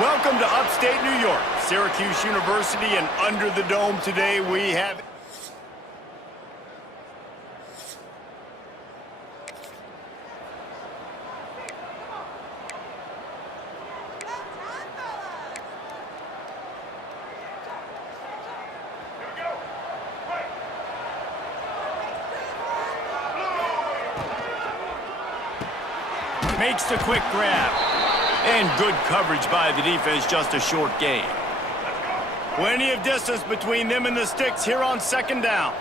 Welcome to upstate New York, Syracuse University, and under the dome today we have... Makes the quick grab. And good coverage by the defense, just a short gain. Plenty of distance between them and the sticks here on second down.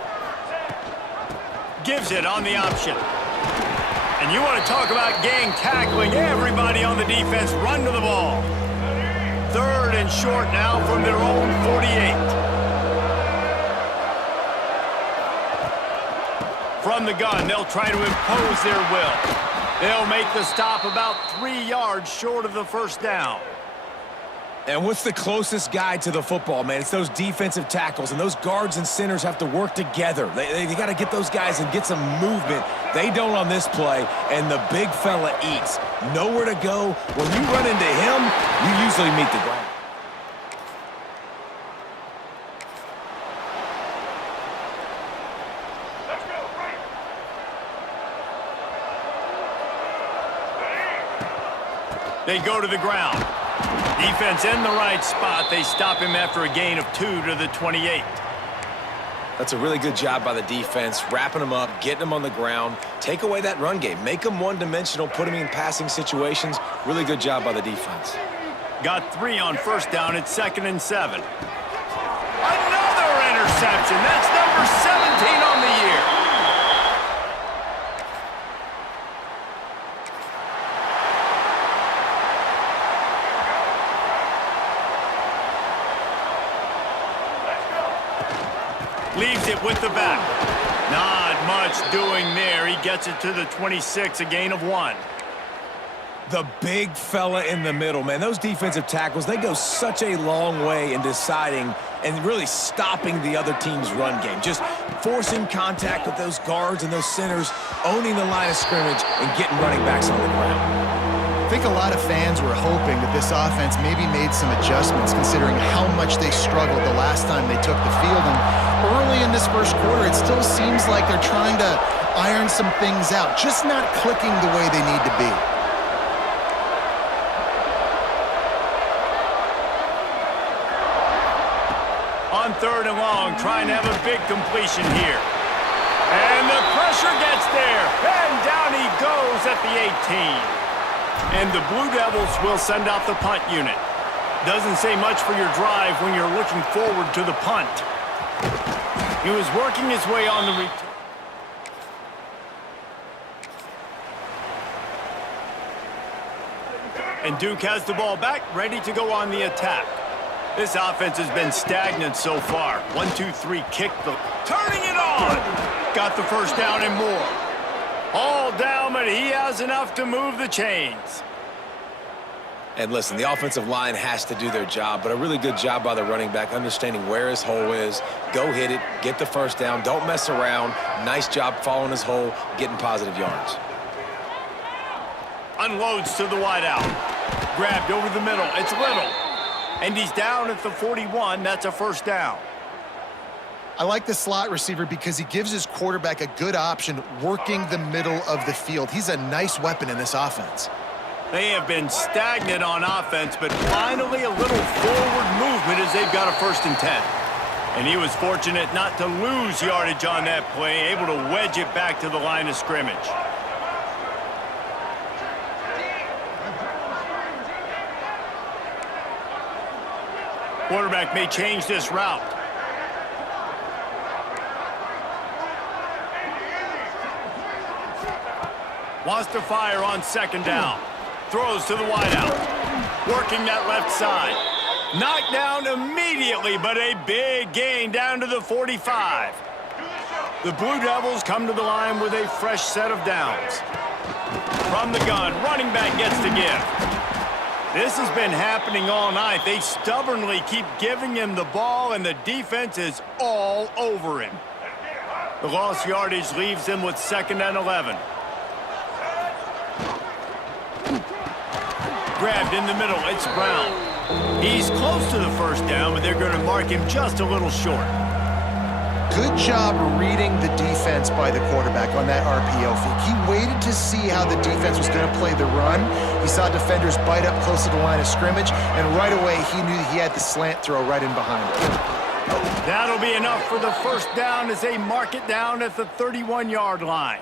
Gives it on the option. And you want to talk about gang tackling. Everybody on the defense run to the ball. Third and short now from their own 48. From the gun, they'll try to impose their will. They'll make the stop about 3 yards short of the first down. And what's the closest guy to the football, man? It's those defensive tackles, and those guards and centers have to work together. They got to get those guys and get some movement. They don't on this play, and the big fella eats. Nowhere to go. When you run into him, you usually meet the ground. They go to the ground. Defense in the right spot. They stop him after a gain of 2 to the 28. That's a really good job by the defense, wrapping them up, getting them on the ground. Take away that run game. Make them one-dimensional, put them in passing situations. Really good job by the defense. Got 3 on first down. It's 2nd and 7. Another interception. That's number 17 on the year. Leaves it with the back. Not much doing there. He gets it to the 26, a gain of 1. The big fella in the middle, man. Those defensive tackles, they go such a long way in deciding and really stopping the other team's run game. Just forcing contact with those guards and those centers, owning the line of scrimmage, and getting running backs on the ground. I think a lot of fans were hoping that this offense maybe made some adjustments considering how much they struggled the last time they took the field. And early in this first quarter, it still seems like they're trying to iron some things out, just not clicking the way they need to be. On 3rd and long, trying to have a big completion here. And the pressure gets there. And down he goes at the 18. And the Blue Devils will send out the punt unit. Doesn't say much for your drive when you're looking forward to the punt. He was working his way on the return. And Duke has the ball back, ready to go on the attack. This offense has been stagnant so far. 1-2-3 kick, turning it on. Got the first down and more. All down, but he has enough to move the chains. And listen, the offensive line has to do their job, but a really good job by the running back, understanding where his hole is. Go hit it, get the first down, don't mess around. Nice job following his hole, getting positive yards. Unloads to the wideout. Grabbed over the middle. It's Little. And he's down at the 41. That's a first down. I like the slot receiver because he gives his quarterback a good option working the middle of the field. He's a nice weapon in this offense. They have been stagnant on offense, but finally a little forward movement as they've got a 1st and 10. And he was fortunate not to lose yardage on that play, able to wedge it back to the line of scrimmage. Quarterback may change this route. Wants to fire on 2nd down. Throws to the wideout. Working that left side. Knocked down immediately, but a big gain down to the 45. The Blue Devils come to the line with a fresh set of downs. From the gun, running back gets the give. This has been happening all night. They stubbornly keep giving him the ball, and the defense is all over him. The lost yardage leaves them with 2nd and 11. Grabbed in the middle. It's Brown. He's close to the first down, but they're going to mark him just a little short. Good job reading the defense by the quarterback on that RPO fake. He waited to see how the defense was going to play the run. He saw defenders bite up close to the line of scrimmage, and right away he knew he had the slant throw right in behind him. That'll be enough for the first down as they mark it down at the 31-yard line.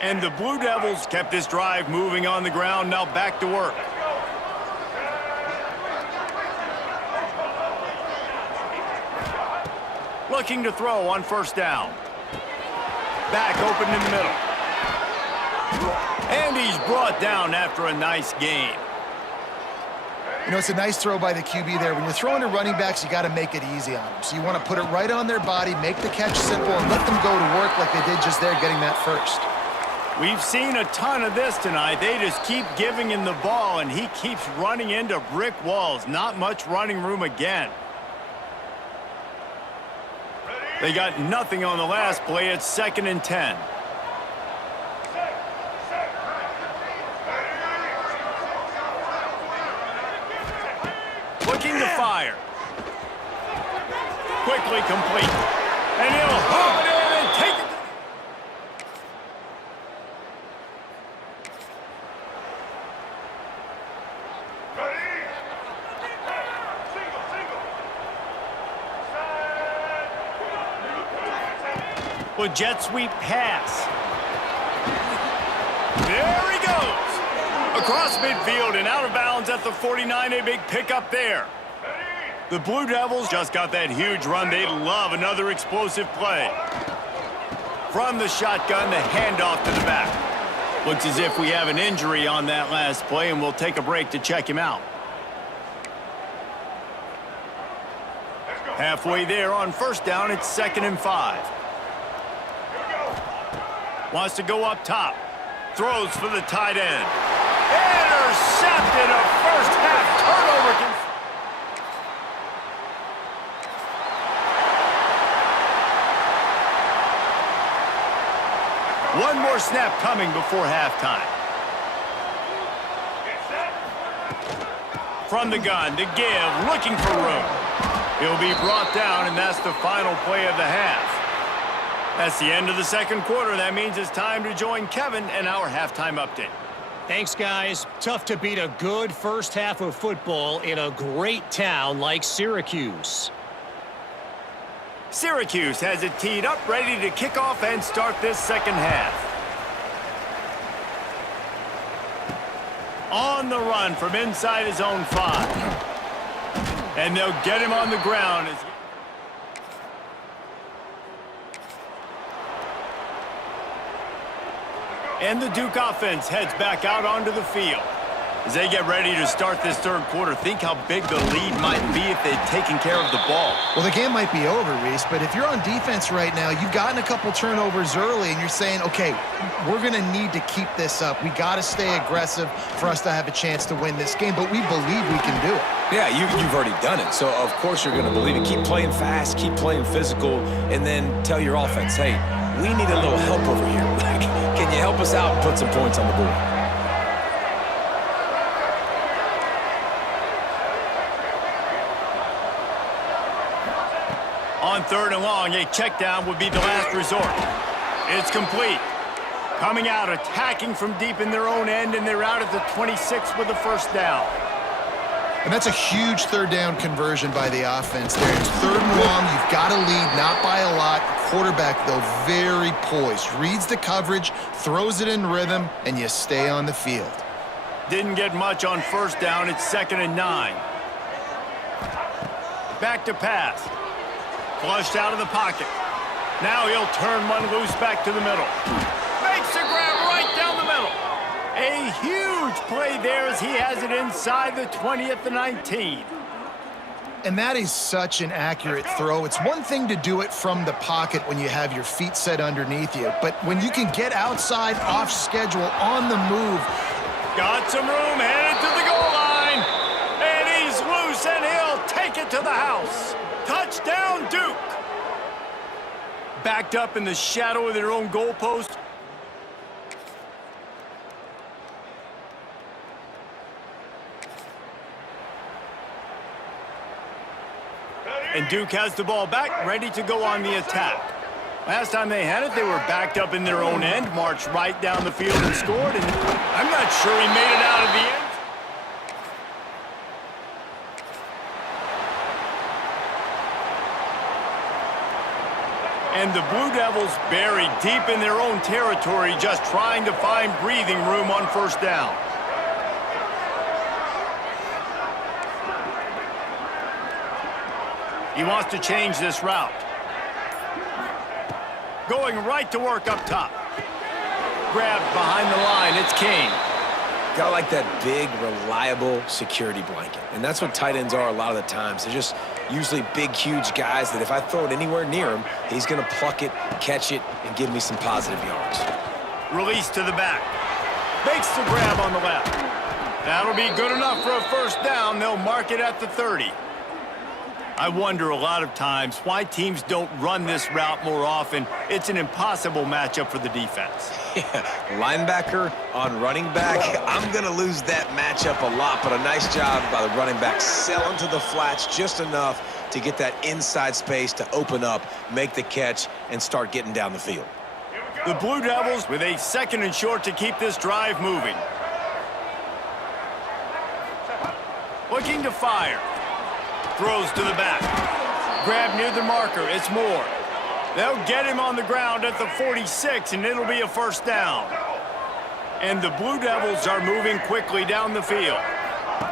And the Blue Devils kept this drive moving on the ground, now back to work. Looking to throw on first down. Back open in the middle. And he's brought down after a nice gain. You know, it's a nice throw by the QB there. When you're throwing to running backs, you got to make it easy on them. So you want to put it right on their body, make the catch simple, and let them go to work like they did just there, getting that first. We've seen a ton of this tonight. They just keep giving him the ball, and he keeps running into brick walls. Not much running room again. They got nothing on the last play. It's 2nd and 10. Looking to fire. Quickly complete. And he'll hop it in and take it. With jet sweep pass. There he goes. Across midfield and out of bounds at the 49. A big pickup there. The Blue Devils just got that huge run. They'd love another explosive play. From the shotgun, the handoff to the back. Looks as if we have an injury on that last play, and we'll take a break to check him out. Halfway there on first down, it's 2nd and 5. Wants to go up top. Throws for the tight end. Intercepted, a first half turnover. One more snap coming before halftime. From the gun to give, looking for room. He'll be brought down, and that's the final play of the half. That's the end of the second quarter. That means it's time to join Kevin and our halftime update. Thanks, guys. Tough to beat a good first half of football in a great town like Syracuse. Syracuse has it teed up, ready to kick off and start this second half. On the run from inside his own 5. And they'll get him on the ground as and the Duke offense heads back out onto the field. As they get ready to start this third quarter, think how big the lead might be if they'd taken care of the ball. Well, the game might be over, Reese, but if you're on defense right now, you've gotten a couple turnovers early, and you're saying, okay, we're going to need to keep this up. We got to stay aggressive for us to have a chance to win this game, but we believe we can do it. Yeah, you've already done it, so of course you're going to believe it. Keep playing fast, keep playing physical, and then tell your offense, hey, we need a little help over here. Can you help us out and put some points on the board? On 3rd and long, a check down would be the last resort. It's complete. Coming out, attacking from deep in their own end, and they're out at the 26 with the first down. And that's a huge third down conversion by the offense there. It's 3rd and long. You've got to lead, not by a lot. Quarterback, though, very poised. Reads the coverage, throws it in rhythm, and you stay on the field. Didn't get much on first down. It's 2nd and 9. Back to pass. Flushed out of the pocket. Now he'll turn one loose back to the middle. Makes a grab right down the middle. A huge play there as he has it inside the 20 at the 19. And that is such an accurate throw. It's one thing to do it from the pocket when you have your feet set underneath you, but when you can get outside, off schedule, on the move. Got some room, headed to the goal line. And he's loose, and he'll take it to the house. Touchdown, Duke. Backed up in the shadow of their own goalpost. And Duke has the ball back, ready to go on the attack. Last time they had it, they were backed up in their own end, marched right down the field and scored, and I'm not sure he made it out of the end. And the Blue Devils buried deep in their own territory, just trying to find breathing room on first down. He wants to change this route. Going right to work up top. Grabbed behind the line, it's Kane. Got like that big, reliable security blanket. And that's what tight ends are a lot of the times. They're just usually big, huge guys that if I throw it anywhere near him, he's going to pluck it, catch it, and give me some positive yards. Release to the back. Makes the grab on the left. That'll be good enough for a first down. They'll mark it at the 30. I wonder a lot of times why teams don't run this route more often. It's an impossible matchup for the defense. Yeah, linebacker on running back. I'm going to lose that matchup a lot, but a nice job by the running back selling to the flats just enough to get that inside space to open up, make the catch, and start getting down the field. The Blue Devils with a second and short to keep this drive moving. Looking to fire. Throws to the back. Grab near the marker. It's Moore. They'll get him on the ground at the 46, and it'll be a first down. And the Blue Devils are moving quickly down the field.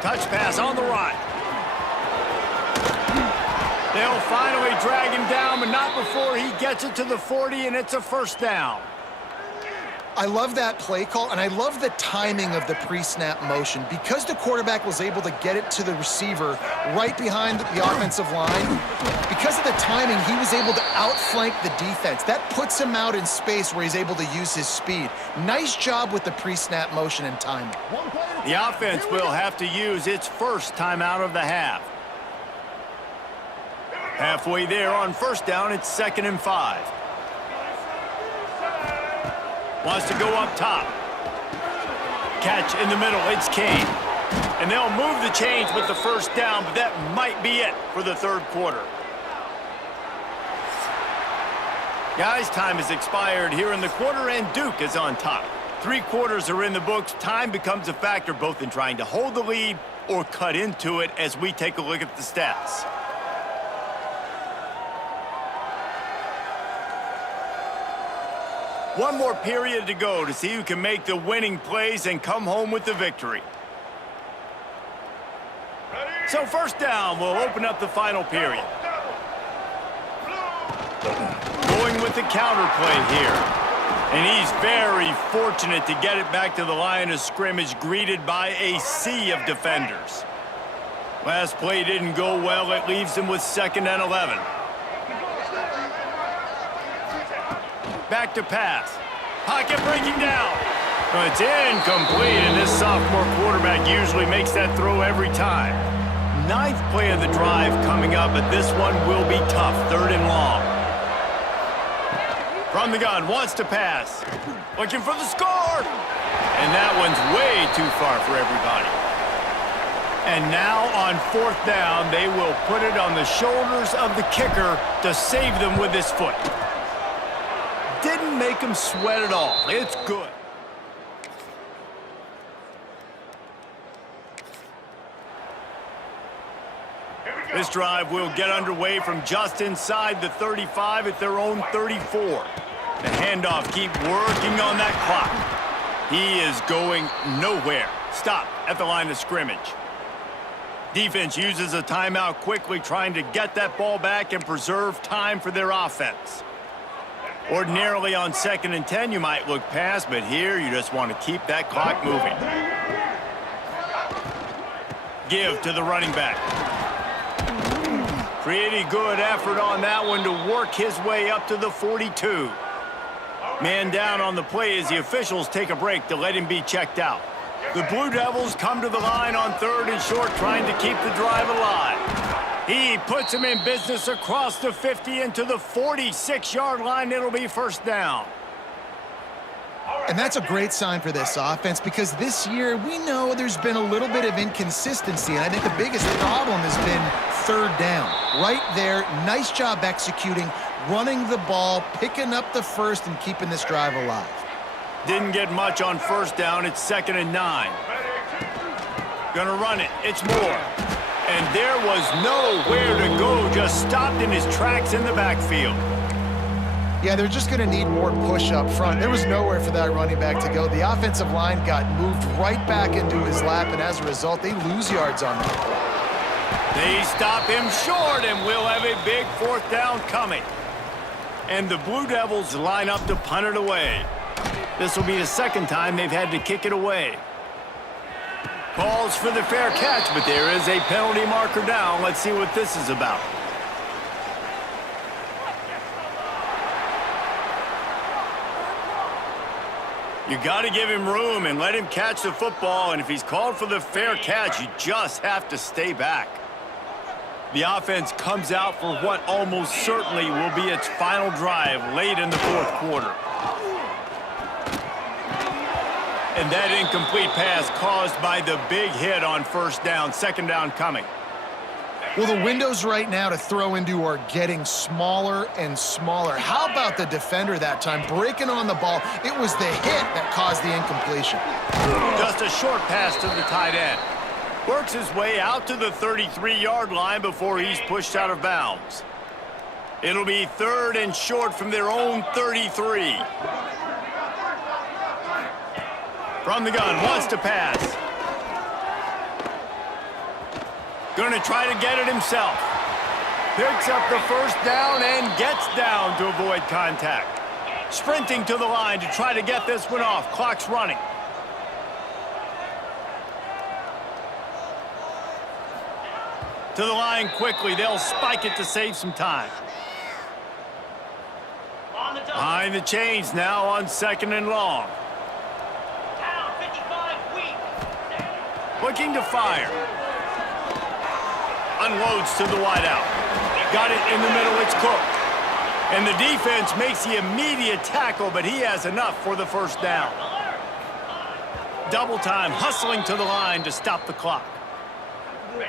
Touch pass on the right. They'll finally drag him down, but not before he gets it to the 40, and it's a first down. I love that play call, and I love the timing of the pre-snap motion. Because the quarterback was able to get it to the receiver right behind the offensive line, because of the timing, he was able to outflank the defense. That puts him out in space where he's able to use his speed. Nice job with the pre-snap motion and timing. The offense will have to use its first timeout of the half. Halfway there on first down, it's 2nd and 5. Wants to go up top. Catch in the middle, it's Kane. And they'll move the chains with the first down, but that might be it for the third quarter. Guys, time has expired here in the quarter, and Duke is on top. 3 quarters are in the books. Time becomes a factor both in trying to hold the lead or cut into it as we take a look at the stats. One more period to go to see who can make the winning plays and come home with the victory. So first down will open up the final period. Going with the counter play here. And he's very fortunate to get it back to the line of scrimmage, greeted by a sea of defenders. Last play didn't go well. It leaves him with 2nd and 11. Back to pass. Pocket breaking down. Well, it's incomplete, and this sophomore quarterback usually makes that throw every time. 9th play of the drive coming up, but this one will be tough. 3rd and long. From the gun, wants to pass. Looking for the score. And that one's way too far for everybody. And now on 4th down, they will put it on the shoulders of the kicker to save them with his foot. Didn't make him sweat at all. It's good. This drive will get underway from just inside the 35 at their own 34. The handoff, keep working on that clock. He is going nowhere. Stop at the line of scrimmage. Defense uses a timeout quickly, trying to get that ball back and preserve time for their offense. Ordinarily on 2nd and 10, you might look past, but here you just want to keep that clock moving. Give to the running back. Pretty good effort on that one to work his way up to the 42. Man down on the play as the officials take a break to let him be checked out. The Blue Devils come to the line on 3rd and short, trying to keep the drive alive. He puts him in business across the 50 into the 46-yard line. It'll be first down. And that's a great sign for this offense because this year we know there's been a little bit of inconsistency, and I think the biggest problem has been third down. Right there, nice job executing, running the ball, picking up the first, and keeping this drive alive. Didn't get much on first down. It's 2nd and 9. Gonna run it. It's Moore. And there was nowhere to go. Just stopped in his tracks in the backfield. Yeah, they're just going to need more push up front. There was nowhere for that running back to go. The offensive line got moved right back into his lap, and as a result, they lose yards on that. They stop him short, and we'll have a big 4th down coming. And the Blue Devils line up to punt it away. This will be the 2nd time they've had to kick it away. Calls for the fair catch, but there is a penalty marker down. Let's see what this is about. You got to give him room and let him catch the football, and if he's called for the fair catch, you just have to stay back. The offense comes out for what almost certainly will be its final drive late in the 4th quarter. And that incomplete pass caused by the big hit on first down. 2nd down coming. Well, the windows right now to throw into are getting smaller and smaller. How about the defender that time breaking on the ball? It was the hit that caused the incompletion. Just a short pass to the tight end. Works his way out to the 33-yard line before he's pushed out of bounds. It'll be 3rd and short from their own 33. From the gun, wants to pass. Gonna try to get it himself. Picks up the first down and gets down to avoid contact. Sprinting to the line to try to get this one off. Clock's running. To the line quickly. They'll spike it to save some time. Behind the chains now on 2nd and long. Looking to fire. Unloads to the wideout. Got it in the middle. It's Cook. And the defense makes the immediate tackle, but he has enough for the first down. Double time, hustling to the line to stop the clock.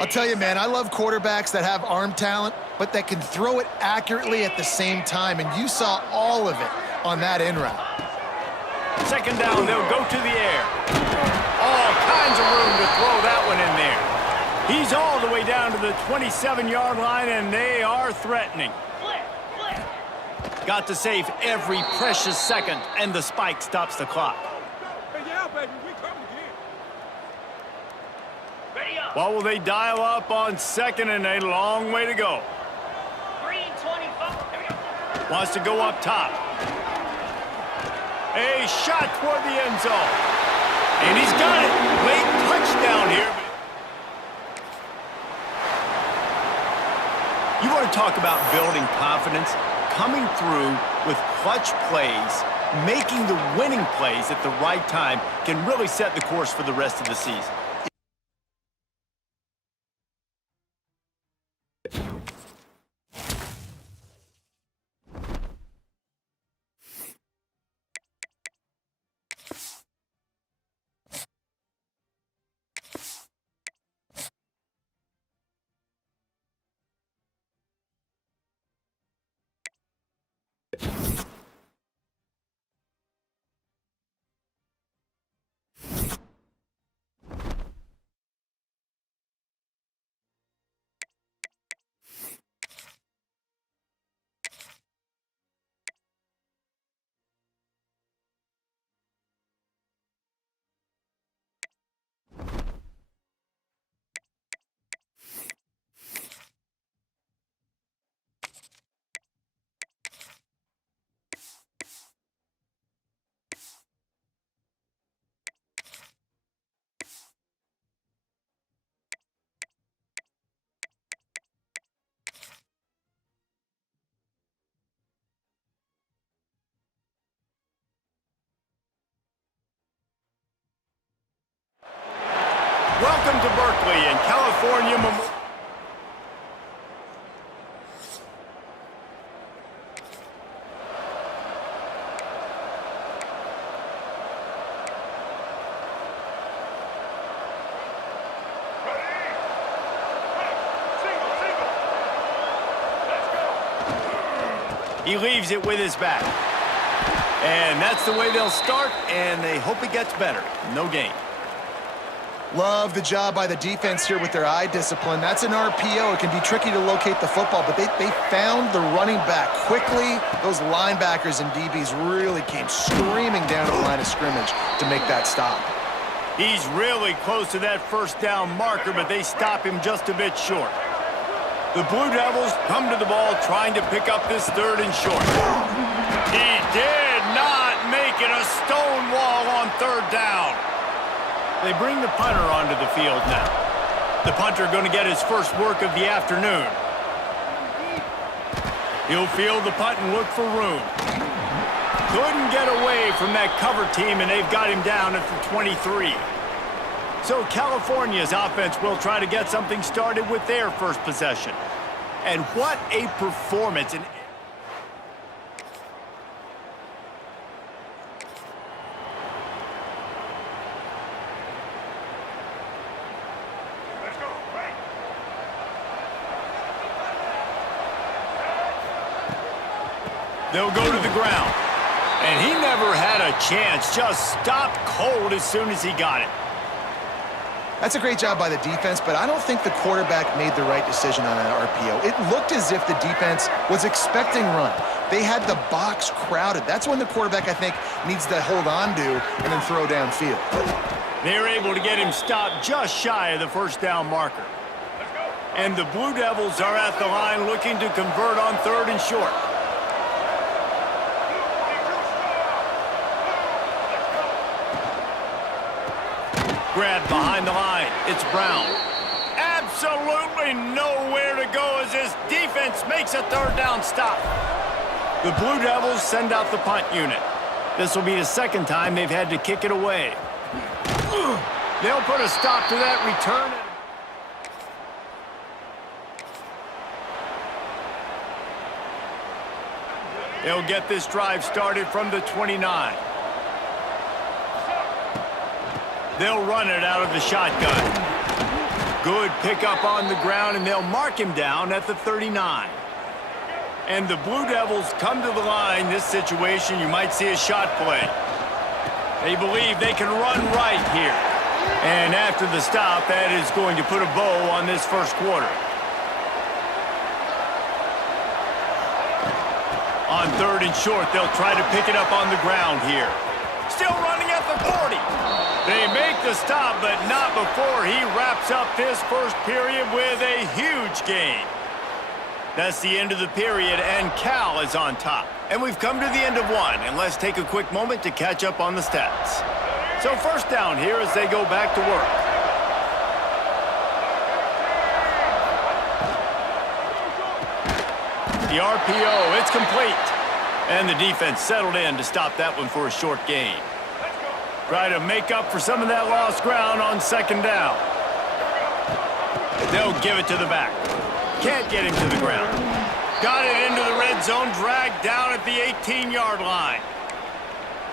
I'll tell you, man, I love quarterbacks that have arm talent, but that can throw it accurately at the same time, and you saw all of it on that in route. 2nd down, they'll go to the air. All kinds of room to throw that one in there. He's all the way down to the 27-yard line, and they are threatening. Got to save every precious second, and the spike stops the clock. What will they dial up on 2nd and a long way to go? Wants to go up top. A shot toward the end zone. And he's got it. Late touchdown here. You want to talk about building confidence? Coming through with clutch plays, making the winning plays at the right time can really set the course for the rest of the season. Welcome to Berkeley and California Memorial. He leaves it with his back. And that's the way they'll start, and they hope it gets better. No gain. Love the job by the defense here with their eye discipline. That's an RPO. It can be tricky to locate the football, but they found the running back quickly. Those linebackers and DBs really came screaming down to the line of scrimmage to make that stop. He's really close to that first down marker, but they stop him just a bit short. The Blue Devils come to the ball trying to pick up this 3rd and short. He did not make it a stone wall on 3rd down. They bring the punter onto the field now. The punter going to get his first work of the afternoon. He'll field the punt and look for room. Couldn't get away from that cover team, and they've got him down at the 23. So California's offense will try to get something started with their first possession. And what a performance. They'll go to the ground. And he never had a chance. Just stopped cold as soon as he got it. That's a great job by the defense, but I don't think the quarterback made the right decision on that RPO. It looked as if the defense was expecting run. They had the box crowded. That's when the quarterback, I think, needs to hold on to and then throw downfield. They're able to get him stopped just shy of the first down marker. And the Blue Devils are at the line looking to convert on 3rd and short. Grabbed behind the line. It's Brown. Absolutely nowhere to go as this defense makes a 3rd down stop. The Blue Devils send out the punt unit. This will be the 2nd time they've had to kick it away. They'll put a stop to that return. They'll get this drive started from the 29. They'll run it out of the shotgun. Good pickup on the ground, and they'll mark him down at the 39. And the Blue Devils come to the line. This situation, you might see a shot play. They believe they can run right here. And after the stop, that is going to put a bow on this first quarter. On 3rd and short, they'll try to pick it up on the ground here. Still running at the 40. They make the stop, but not before he wraps up this first period with a huge gain. That's the end of the period, and Cal is on top. And we've come to the end of one, and let's take a quick moment to catch up on the stats. So first down here as they go back to work. The RPO, it's complete. And the defense settled in to stop that one for a short gain. Try to make up for some of that lost ground on 2nd down. They'll give it to the back. Can't get him to the ground. Got it into the red zone, dragged down at the 18-yard line.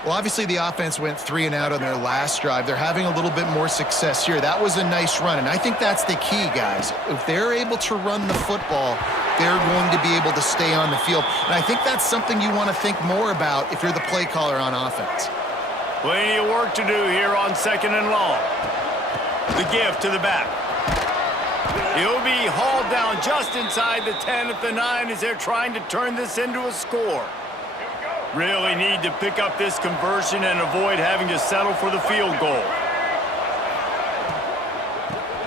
Well, obviously the offense went 3 and out on their last drive. They're having a little bit more success here. That was a nice run, and I think that's the key, guys. If they're able to run the football, they're going to be able to stay on the field. And I think that's something you want to think more about if you're the play caller on offense. Plenty of work to do here on 2nd and long. The give to the back. He'll be hauled down just inside the 10 at the 9 as they're trying to turn this into a score. Really need to pick up this conversion and avoid having to settle for the field goal.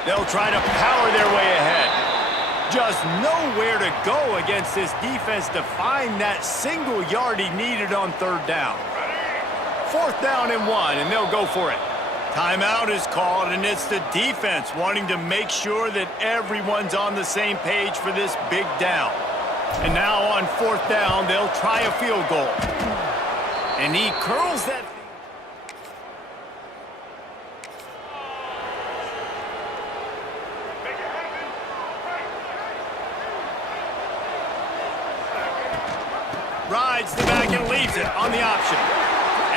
They'll try to power their way ahead. Just nowhere to go against this defense to find that single yard he needed on 3rd down. 4th down and 1, and they'll go for it. Timeout is called, and it's the defense wanting to make sure that everyone's on the same page for this big down. And now on 4th down, they'll try a field goal. And he curls that. Rides the back and leaves it on the option.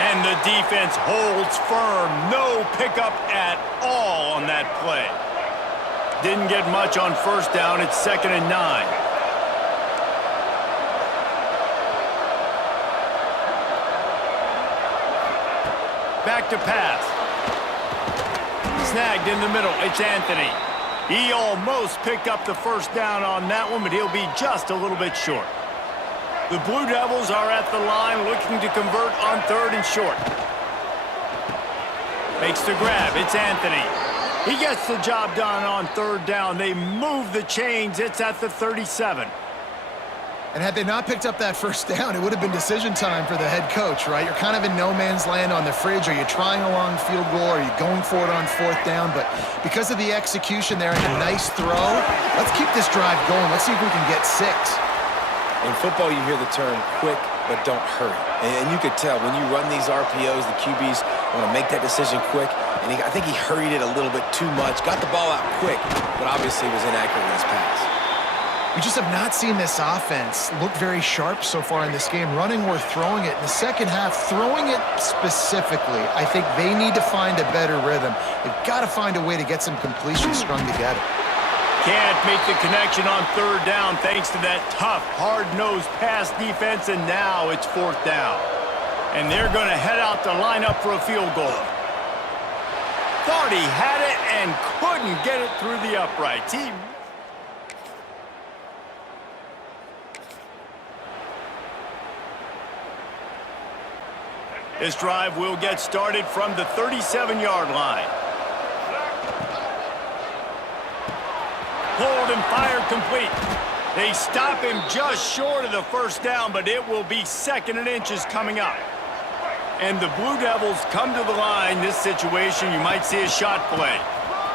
And the defense holds firm. No pickup at all on that play. Didn't get much on 1st down. It's 2nd and 9. Back to pass. Snagged in the middle. It's Anthony. He almost picked up the first down on that one, but he'll be just a little bit short. The Blue Devils are at the line looking to convert on 3rd and short. Makes the grab. It's Anthony. He gets the job done on 3rd down. They move the chains. It's at the 37. And had they not picked up that first down, it would have been decision time for the head coach, right? You're kind of in no man's land on the fridge. Are you trying a long field goal? Are you going for it on 4th down? But because of the execution there and a nice throw, let's keep this drive going. Let's see if we can get 6. In football, you hear the term quick, but don't hurry. And you could tell when you run these RPOs, the QBs want to make that decision quick. And I think he hurried it a little bit too much. Got the ball out quick, but obviously was inaccurate in his pass. We just have not seen this offense look very sharp so far in this game, running or throwing it. In the second half, throwing it specifically, I think they need to find a better rhythm. They've got to find a way to get some completions strung together. Can't make the connection on 3rd down thanks to that tough, hard-nosed pass defense, and now it's 4th down. And they're going to head out to line up for a field goal. Thought he had it and couldn't get it through the uprights. This drive will get started from the 37-yard line. Hold and fire complete. They stop him just short of the first down, but it will be 2nd and inches coming up. And the Blue Devils come to the line. This situation, you might see a shot play.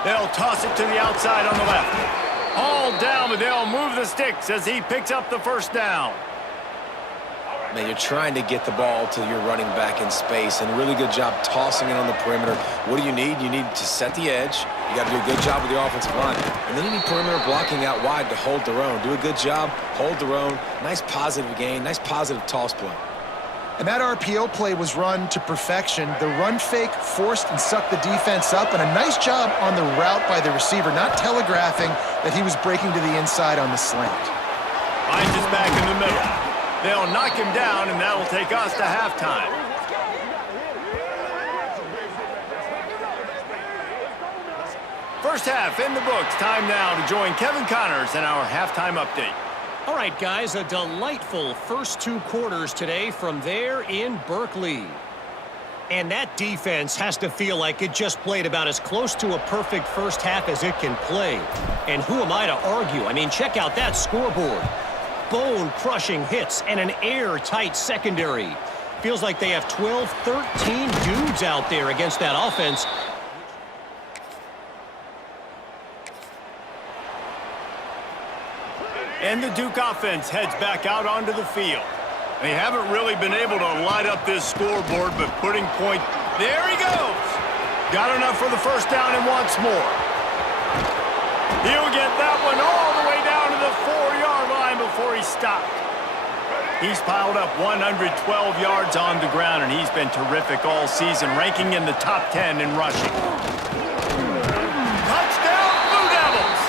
They'll toss it to the outside on the left. All down, but they'll move the sticks as he picks up the first down. Man, you're trying to get the ball to your running back in space, and a really good job tossing it on the perimeter. What do you need? You need to set the edge. You got to do a good job with your offensive line. And then you need perimeter blocking out wide to hold their own. Do a good job, hold their own. Nice positive gain, nice positive toss play. And that RPO play was run to perfection. The run fake forced and sucked the defense up, and a nice job on the route by the receiver, not telegraphing that he was breaking to the inside on the slant. Finds us back in the middle. They'll knock him down, and that'll take us to halftime. First half in the books. Time now to join Kevin Connors in our halftime update. All right, guys, a delightful first 2 quarters today from there in Berkeley. And that defense has to feel like it just played about as close to a perfect first half as it can play. And who am I to argue? I mean, check out that scoreboard. Bone-crushing hits and an airtight secondary. Feels like they have 12, 13 dudes out there against that offense. And the Duke offense heads back out onto the field. They haven't really been able to light up this scoreboard, but putting point... There he goes! Got enough for the first down and wants more. He'll get that one all the way down to the 4-yard line before he stopped. He's piled up 112 yards on the ground, and he's been terrific all season, ranking in the top 10 in rushing. Touchdown, Blue Devils!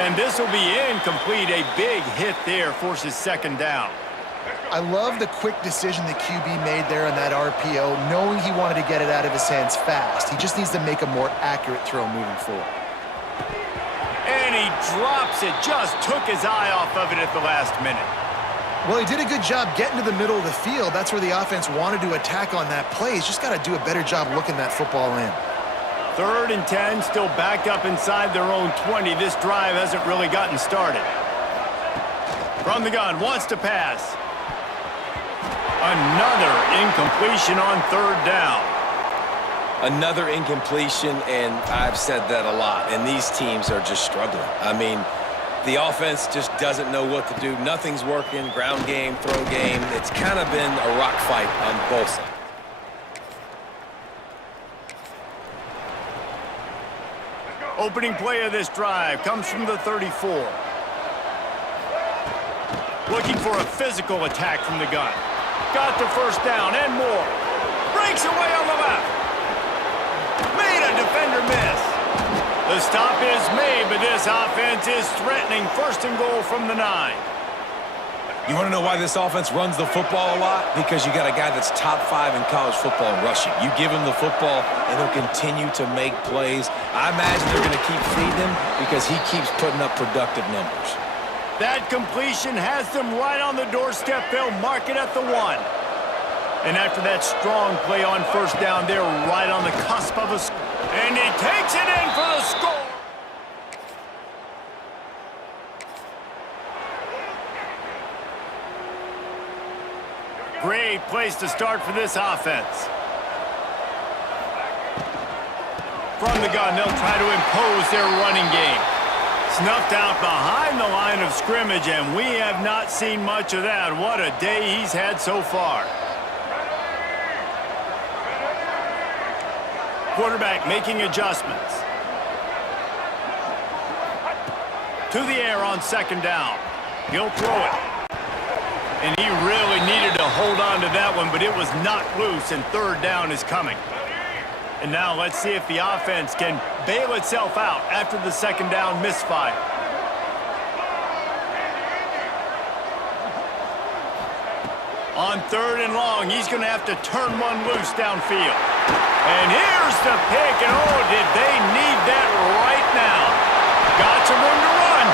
And this will be incomplete. A big hit there forces 2nd down. I love the quick decision the QB made there on that RPO, knowing he wanted to get it out of his hands fast. He just needs to make a more accurate throw moving forward. And he drops it. Just took his eye off of it at the last minute. Well, he did a good job getting to the middle of the field. That's where the offense wanted to attack on that play. He's just got to do a better job looking that football in. 3rd and 10, still backed up inside their own 20. This drive hasn't really gotten started. From the gun, wants to pass. Another incompletion on 3rd down. Another incompletion, and I've said that a lot, and these teams are just struggling. I mean, the offense just doesn't know what to do. Nothing's working, ground game, throw game. It's kind of been a rock fight on both sides. Opening play of this drive comes from the 34. Looking for a physical attack from the gun. Got the first down and more. Breaks away on the left. The stop is made, but this offense is threatening. First and goal from the 9. You want to know why this offense runs the football a lot? Because you got a guy that's top 5 in college football in rushing. You give him the football, and he'll continue to make plays. I imagine they're going to keep feeding him because he keeps putting up productive numbers. That completion has them right on the doorstep. They'll mark it at the 1. And after that strong play on first down, they're right on the cusp of a score. And he takes it in for the score. Great place to start for this offense. From the gun, they'll try to impose their running game. Snuffed out behind the line of scrimmage, and we have not seen much of that. What a day he's had so far. Quarterback making adjustments. To the air on second down. He'll throw it. And he really needed to hold on to that one, but it was knocked loose, and third down is coming. And now let's see if the offense can bail itself out after the second down misfire. On third and long, he's going to have to turn one loose downfield. And here's the pick, and oh, did they need that right now. Got some room to run.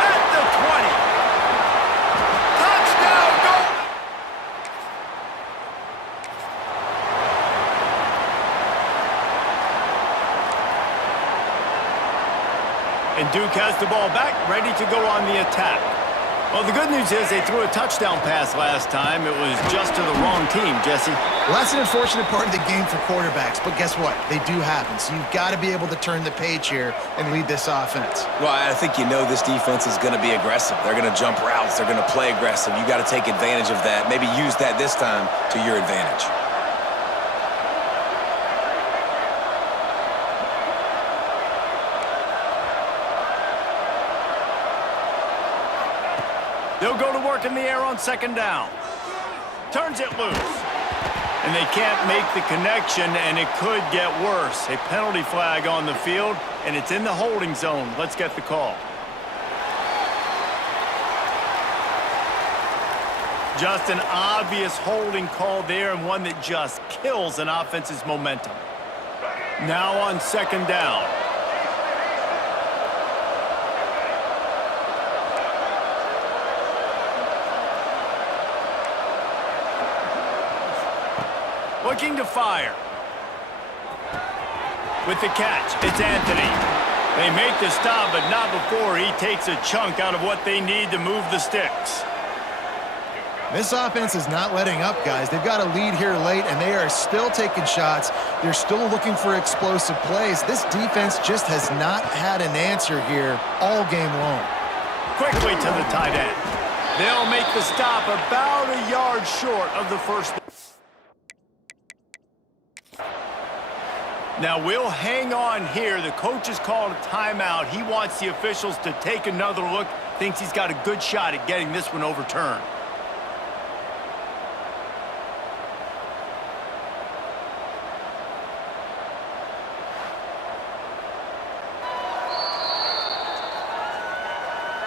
At the 20. Touchdown, goal. And Duke has the ball back, ready to go on the attack. Well, the good news is they threw a touchdown pass last time. It was just to the wrong team, Jesse. Well, that's an unfortunate part of the game for quarterbacks, but guess what? They do happen, so you've got to be able to turn the page here and lead this offense. Well, I think you know this defense is going to be aggressive. They're going to jump routes. They're going to play aggressive. You got to take advantage of that. Maybe use that this time to your advantage. They'll go to work in the air on second down. Turns it loose. And they can't make the connection, and it could get worse. A penalty flag on the field, and it's in the holding zone. Let's get the call. Just an obvious holding call there, and one that just kills an offense's momentum. Now on second down. Looking to fire. With the catch, it's Anthony. They make the stop, but not before he takes a chunk out of what they need to move the sticks. This offense is not letting up, guys. They've got a lead here late, and they are still taking shots. They're still looking for explosive plays. This defense just has not had an answer here all game long. Quickly to the tight end. They'll make the stop about a yard short of the first. Now we'll hang on here. The coach has called a timeout. He wants the officials to take another look. Thinks he's got a good shot at getting this one overturned.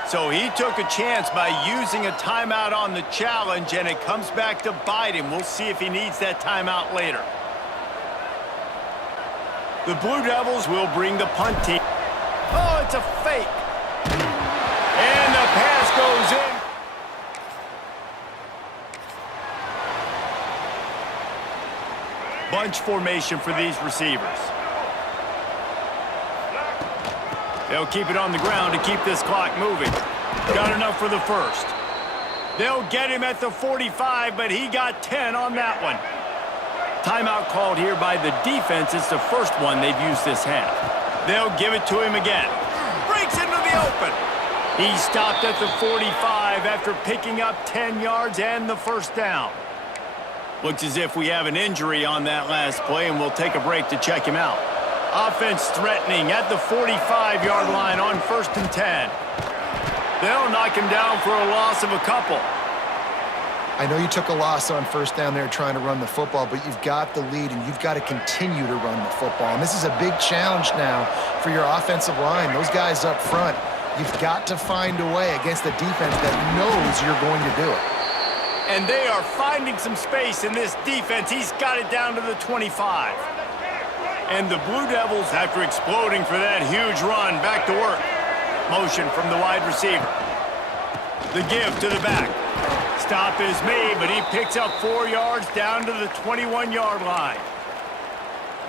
So he took a chance by using a timeout on the challenge, and it comes back to bite him. We'll see if he needs that timeout later. The Blue Devils will bring the punt team. Oh, it's a fake. And the pass goes in. Bunch formation for these receivers. They'll keep it on the ground to keep this clock moving. Got enough for the first. They'll get him at the 45, but he got 10 on that one. Timeout called here by the defense. It's the first one they've used this half. They'll give it to him again. Breaks into the open. He stopped at the 45 after picking up 10 yards and the first down. Looks as if we have an injury on that last play, and we'll take a break to check him out. Offense threatening at the 45-yard line on 1st and 10. They'll knock him down for a loss of a couple. I know you took a loss on first down there trying to run the football, but you've got the lead, and you've got to continue to run the football. And this is a big challenge now for your offensive line. Those guys up front, you've got to find a way against a defense that knows you're going to do it. And they are finding some space in this defense. He's got it down to the 25. And the Blue Devils, after exploding for that huge run, back to work. Motion from the wide receiver. The give to the back. Stop is made, but he picks up 4 yards down to the 21-yard line.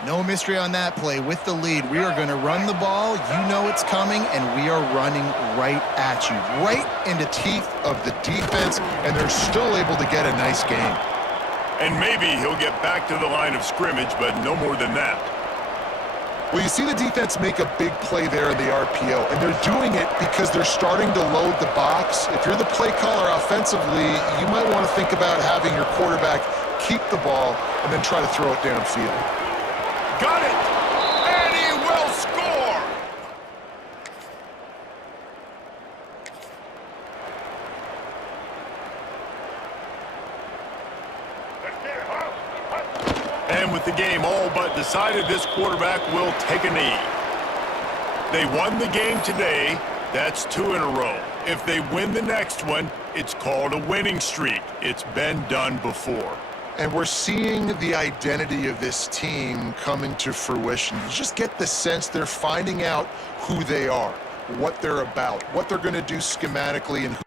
No mystery on that play. With the lead, we are going to run the ball. You know it's coming, and we are running right at you, right in the teeth of the defense, and they're still able to get a nice gain. And maybe he'll get back to the line of scrimmage, but no more than that. Well, you see the defense make a big play there in the RPO, and they're doing it because they're starting to load the box. If you're the play caller offensively, you might want to think about having your quarterback keep the ball and then try to throw it downfield. Got it! And he will score! And with the game all but decided, this quarterback will take a knee. They won the game today. That's 2 in a row. If they win the next one, it's called a winning streak. It's been done before. And we're seeing the identity of this team coming to fruition. You just get the sense they're finding out who they are, what they're about, what they're going to do schematically, and who.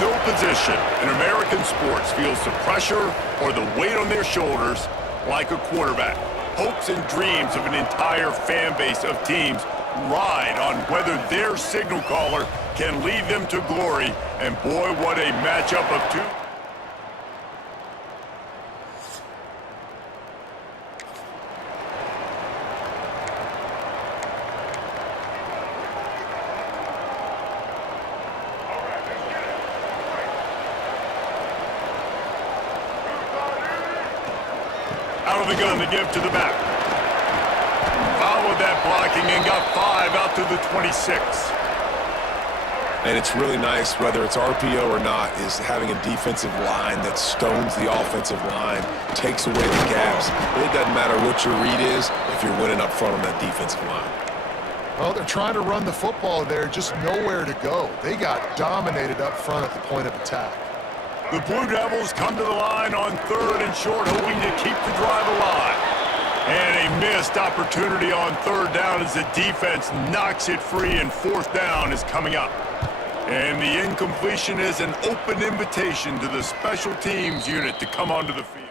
No position in American sports feels the pressure or the weight on their shoulders like a quarterback. Hopes and dreams of an entire fan base of teams ride on whether their signal caller can lead them to glory. And boy, what a matchup of two. Out of the gun to give to the back. Followed that blocking and got 5 out to the 26. And it's really nice, whether it's RPO or not, is having a defensive line that stones the offensive line, takes away the gaps. It really doesn't matter what your read is if you're winning up front on that defensive line. Well, they're trying to run the football there, just nowhere to go. They got dominated up front at the point of attack. The Blue Devils come to the line on 3rd and short, hoping to keep the drive alive. And a missed opportunity on 3rd down as the defense knocks it free, and 4th down is coming up. And the incompletion is an open invitation to the special teams unit to come onto the field.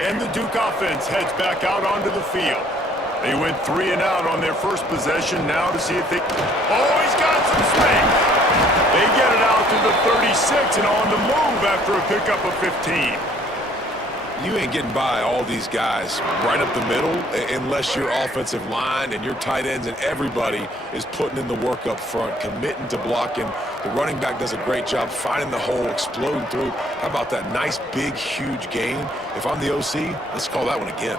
And the Duke offense heads back out onto the field. They went 3 and out on their first possession. Now to see if they... Oh, he's got some space. They get it out to the 36 and on the move after a pickup of 15. You ain't getting by all these guys right up the middle unless your offensive line and your tight ends and everybody is putting in the work up front, committing to blocking. The running back does a great job finding the hole, exploding through. How about that nice, big, huge gain? If I'm the OC, let's call that one again.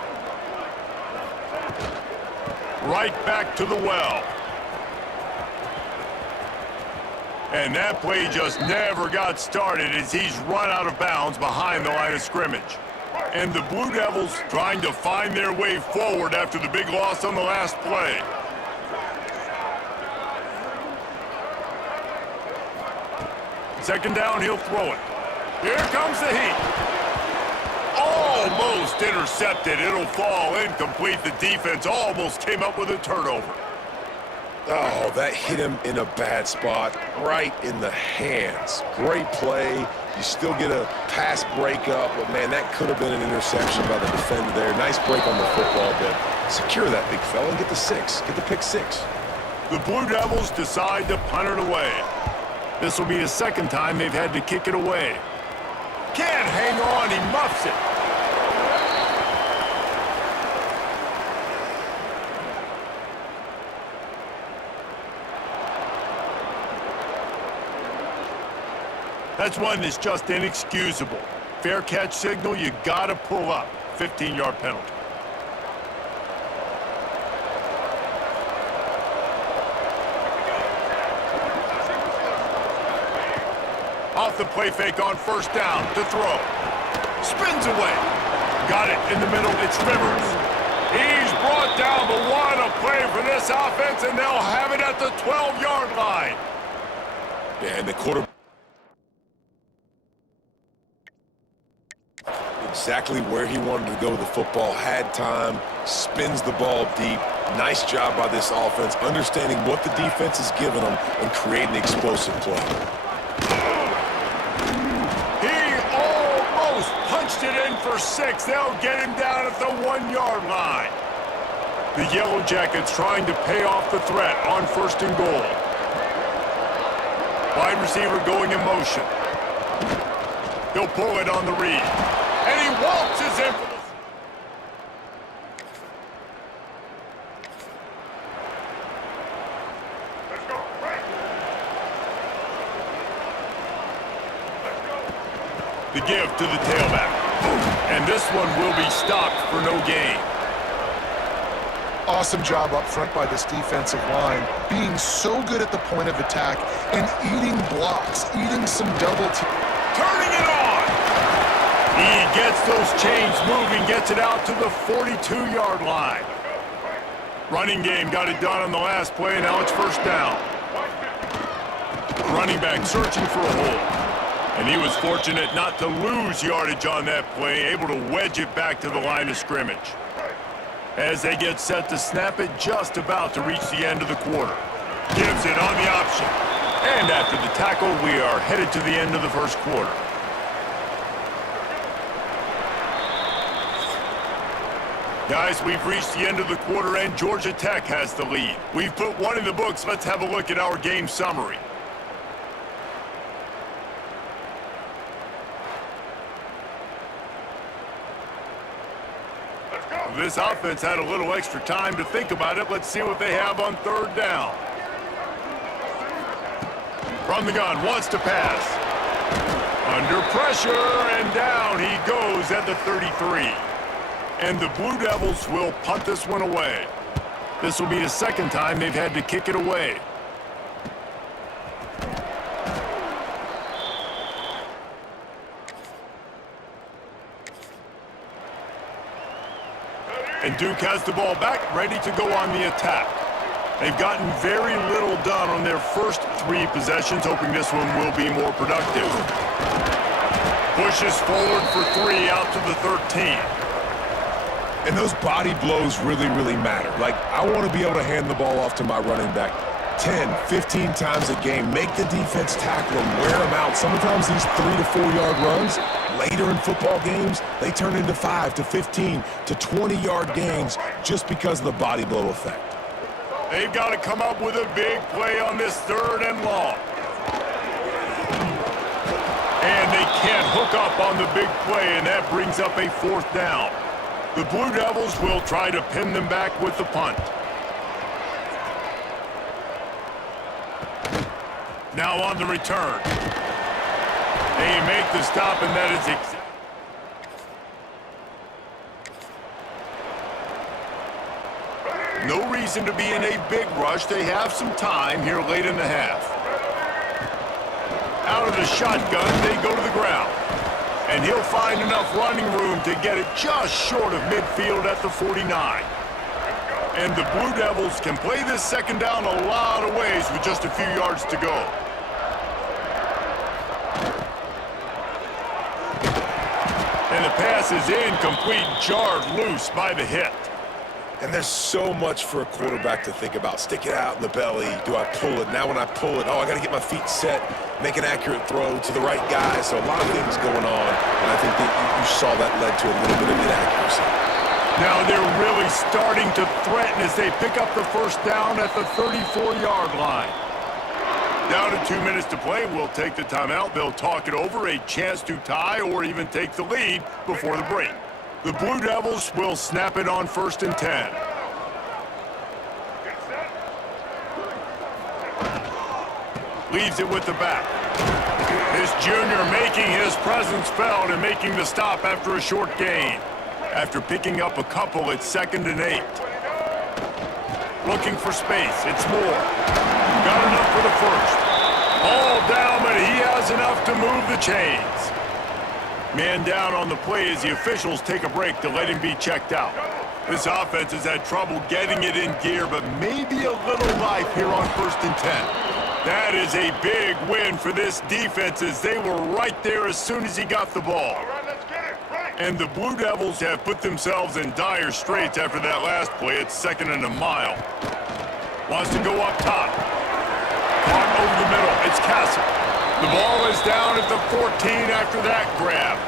Right back to the well. And that play just never got started as he's run out of bounds behind the line of scrimmage. And the Blue Devils trying to find their way forward after the big loss on the last play. Second down, he'll throw it. Here comes the heat. Almost intercepted. It'll fall incomplete. The defense almost came up with a turnover. Oh, that hit him in a bad spot, right in the hands. Great play. You still get a pass breakup, but man, that could have been an interception by the defender there. Nice break on the football, but secure that big fella and get the 6. Get the pick 6. The Blue Devils decide to punt it away. This will be the second time they've had to kick it away. Can't hang on, he muffs it. That's one that's just inexcusable. Fair catch signal, you gotta pull up. 15-yard penalty. Off the play fake on first down to throw. Spins away. Got it in the middle, it's Rivers. He's brought down, but what a play for this offense, and they'll have it at the 12-yard line. Yeah, and the quarterback. Exactly where he wanted to go with the football, had time, spins the ball deep. Nice job by this offense, understanding what the defense is giving them and creating the explosive play. He almost punched it in for 6. They'll get him down at the 1-yard line. The Yellow Jackets trying to pay off the threat on first and goal. Wide receiver going in motion. He'll pull it on the read. And he waltzes in for the... The give to the tailback. And this one will be stopped for no gain. Awesome job up front by this defensive line, being so good at the point of attack and eating blocks, eating some double team. Turning it on. He gets those chains moving, gets it out to the 42-yard line. Running game got it done on the last play. Now it's first down. Running back searching for a hole. And he was fortunate not to lose yardage on that play, able to wedge it back to the line of scrimmage. As they get set to snap it, just about to reach the end of the quarter. Gives it on the option. And after the tackle, we are headed to the end of the first quarter. Guys, we've reached the end of the quarter, and Georgia Tech has the lead. We've put one in the books. Let's have a look at our game summary. This offense had a little extra time to think about it. Let's see what they have on third down. From the gun, wants to pass. Under pressure, and down he goes at the 33. And the Blue Devils will punt this one away. This will be the second time they've had to kick it away. And Duke has the ball back, ready to go on the attack. They've gotten very little done on their first 3 possessions, hoping this one will be more productive. Pushes forward for 3 out to the 13. And those body blows really, really matter. Like, I want to be able to hand the ball off to my running back. 10, 15 times a game. Make the defense tackle them, wear them out. Sometimes these 3 to 4 yard runs, later in football games, they turn into 5 to 15 to 20-yard gains just because of the body blow effect. They've got to come up with a big play on this 3rd and long. And they can't hook up on the big play, and that brings up a 4th down. The Blue Devils will try to pin them back with the punt. Now on the return. They make the stop, and that is exactly. No reason to be in a big rush. They have some time here late in the half. Out of the shotgun, they go to the ground. And he'll find enough running room to get it just short of midfield at the 49. And the Blue Devils can play this 2nd down a lot of ways with just a few yards to go. And the pass is incomplete, jarred loose by the hit. And there's so much for a quarterback to think about. Stick it out in the belly. Do I pull it? Now when I pull it, I got to get my feet set, make an accurate throw to the right guy. So a lot of things going on, and I think that you saw that led to a little bit of inaccuracy. Now they're really starting to threaten as they pick up the 1st down at the 34-yard line. Down to 2 minutes to play. We'll take the timeout. They'll talk it over, a chance to tie or even take the lead before the break. The Blue Devils will snap it on 1st and 10. Leaves it with the back. This junior making his presence felt and making the stop after a short gain. After picking up a couple, it's 2nd and 8. Looking for space. It's Moore. Got enough for the 1st. All down, but he has enough to move the chains. Man down on the play as the officials take a break to let him be checked out. This offense has had trouble getting it in gear, but maybe a little life here on 1st and 10. That is a big win for this defense as they were right there as soon as he got the ball. And the Blue Devils have put themselves in dire straits after that last play. It's 2nd and a mile. Wants to go up top. Caught over the middle. It's Castle. The ball is down at the 14 after that grab.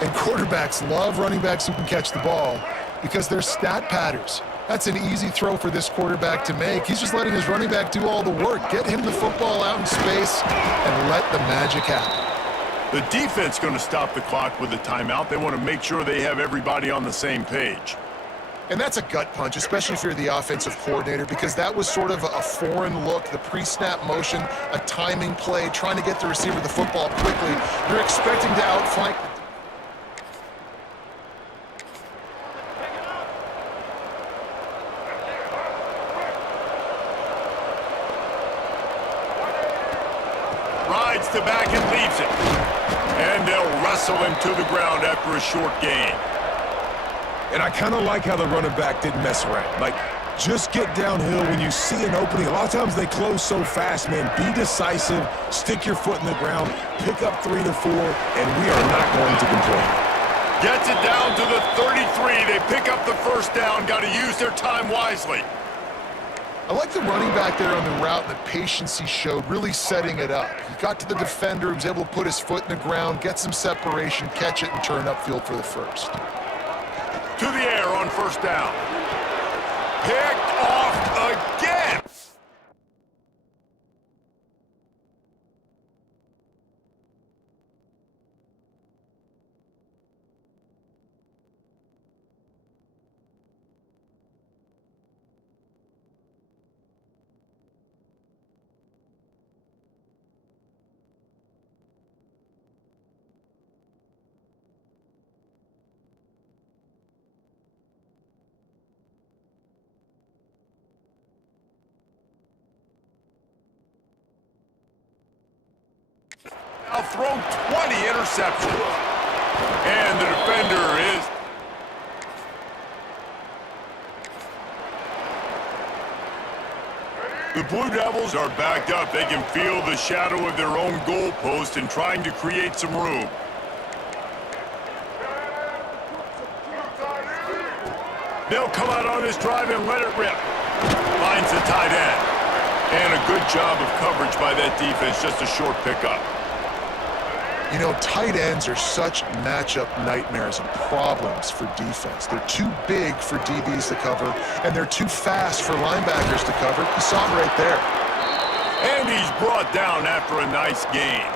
And quarterbacks love running backs who can catch the ball because they're stat patters. That's an easy throw for this quarterback to make. He's just letting his running back do all the work. Get him the football out in space and let the magic happen. The defense going to stop the clock with a timeout. They want to make sure they have everybody on the same page. And that's a gut punch, especially if you're the offensive coordinator, because that was sort of a foreign look, the pre-snap motion, a timing play, trying to get the receiver the football quickly. You're expecting to outflank. Rides the back and leaves it. And they'll wrestle him to the ground after a short gain. And I kind of like how the running back didn't mess around. Like, just get downhill when you see an opening. A lot of times they close so fast, man. Be decisive, stick your foot in the ground, pick up 3 to 4, and we are not going to complain. Gets it down to the 33. They pick up the 1st down. Got to use their time wisely. I like the running back there on the route and the patience he showed, really setting it up. He got to the defender, he was able to put his foot in the ground, get some separation, catch it, and turn upfield for the 1st. To the air on 1st down. Picked off again. Now thrown 20 interceptions. And the defender is... The Blue Devils are backed up. They can feel the shadow of their own goalpost and trying to create some room. They'll come out on this drive and let it rip. Finds the tight end. And a good job of coverage by that defense, just a short pickup. You know, tight ends are such matchup nightmares and problems for defense. They're too big for DBs to cover, and they're too fast for linebackers to cover. You saw it right there. And he's brought down after a nice gain.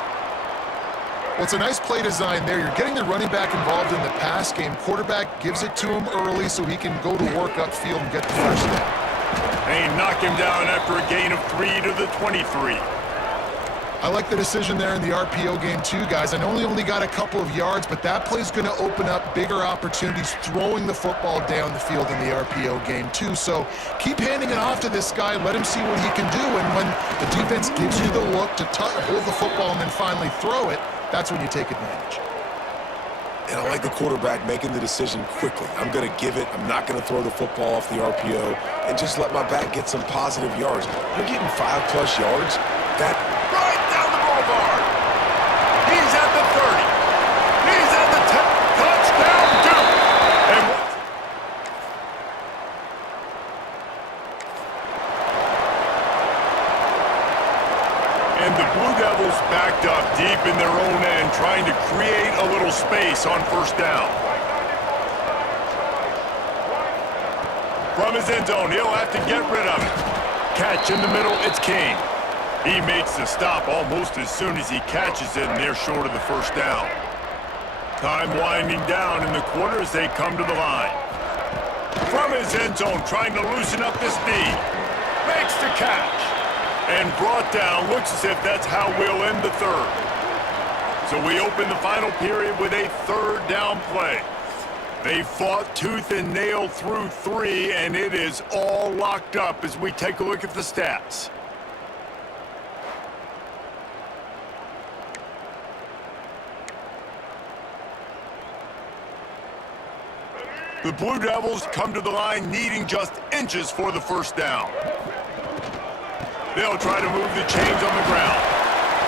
Well, it's a nice play design there. You're getting the running back involved in the pass game. Quarterback gives it to him early so he can go to work upfield and get the first down. They knock him down after a gain of 3 to the 23. I like the decision there in the RPO game too, guys. I know he only got a couple of yards, but that play's going to open up bigger opportunities throwing the football down the field in the RPO game too. So keep handing it off to this guy. Let him see what he can do. And when the defense gives you the look to hold the football and then finally throw it, that's when you take advantage. And I like the quarterback making the decision quickly. I'm going to give it. I'm not going to throw the football off the RPO and just let my back get some positive yards. You're getting 5+ yards. That Right down the boulevard. He's at the 30. He's at the 10. Touchdown, Duke. And the Blue Devils backed up deep in their own end, trying to create a little space on first down. From his end zone, he'll have to get rid of it. Catch in the middle, it's King. He makes the stop almost as soon as he catches it, and they're short of the first down. Time winding down in the quarter as they come to the line. From his end zone, trying to loosen up this knee. Makes the catch. And brought down. Looks as if that's how we'll end the third. So we open the final period with a third down play. They fought tooth and nail through 3, and it is all locked up as we take a look at the stats. The Blue Devils come to the line needing just inches for the first down. They'll try to move the chains on the ground.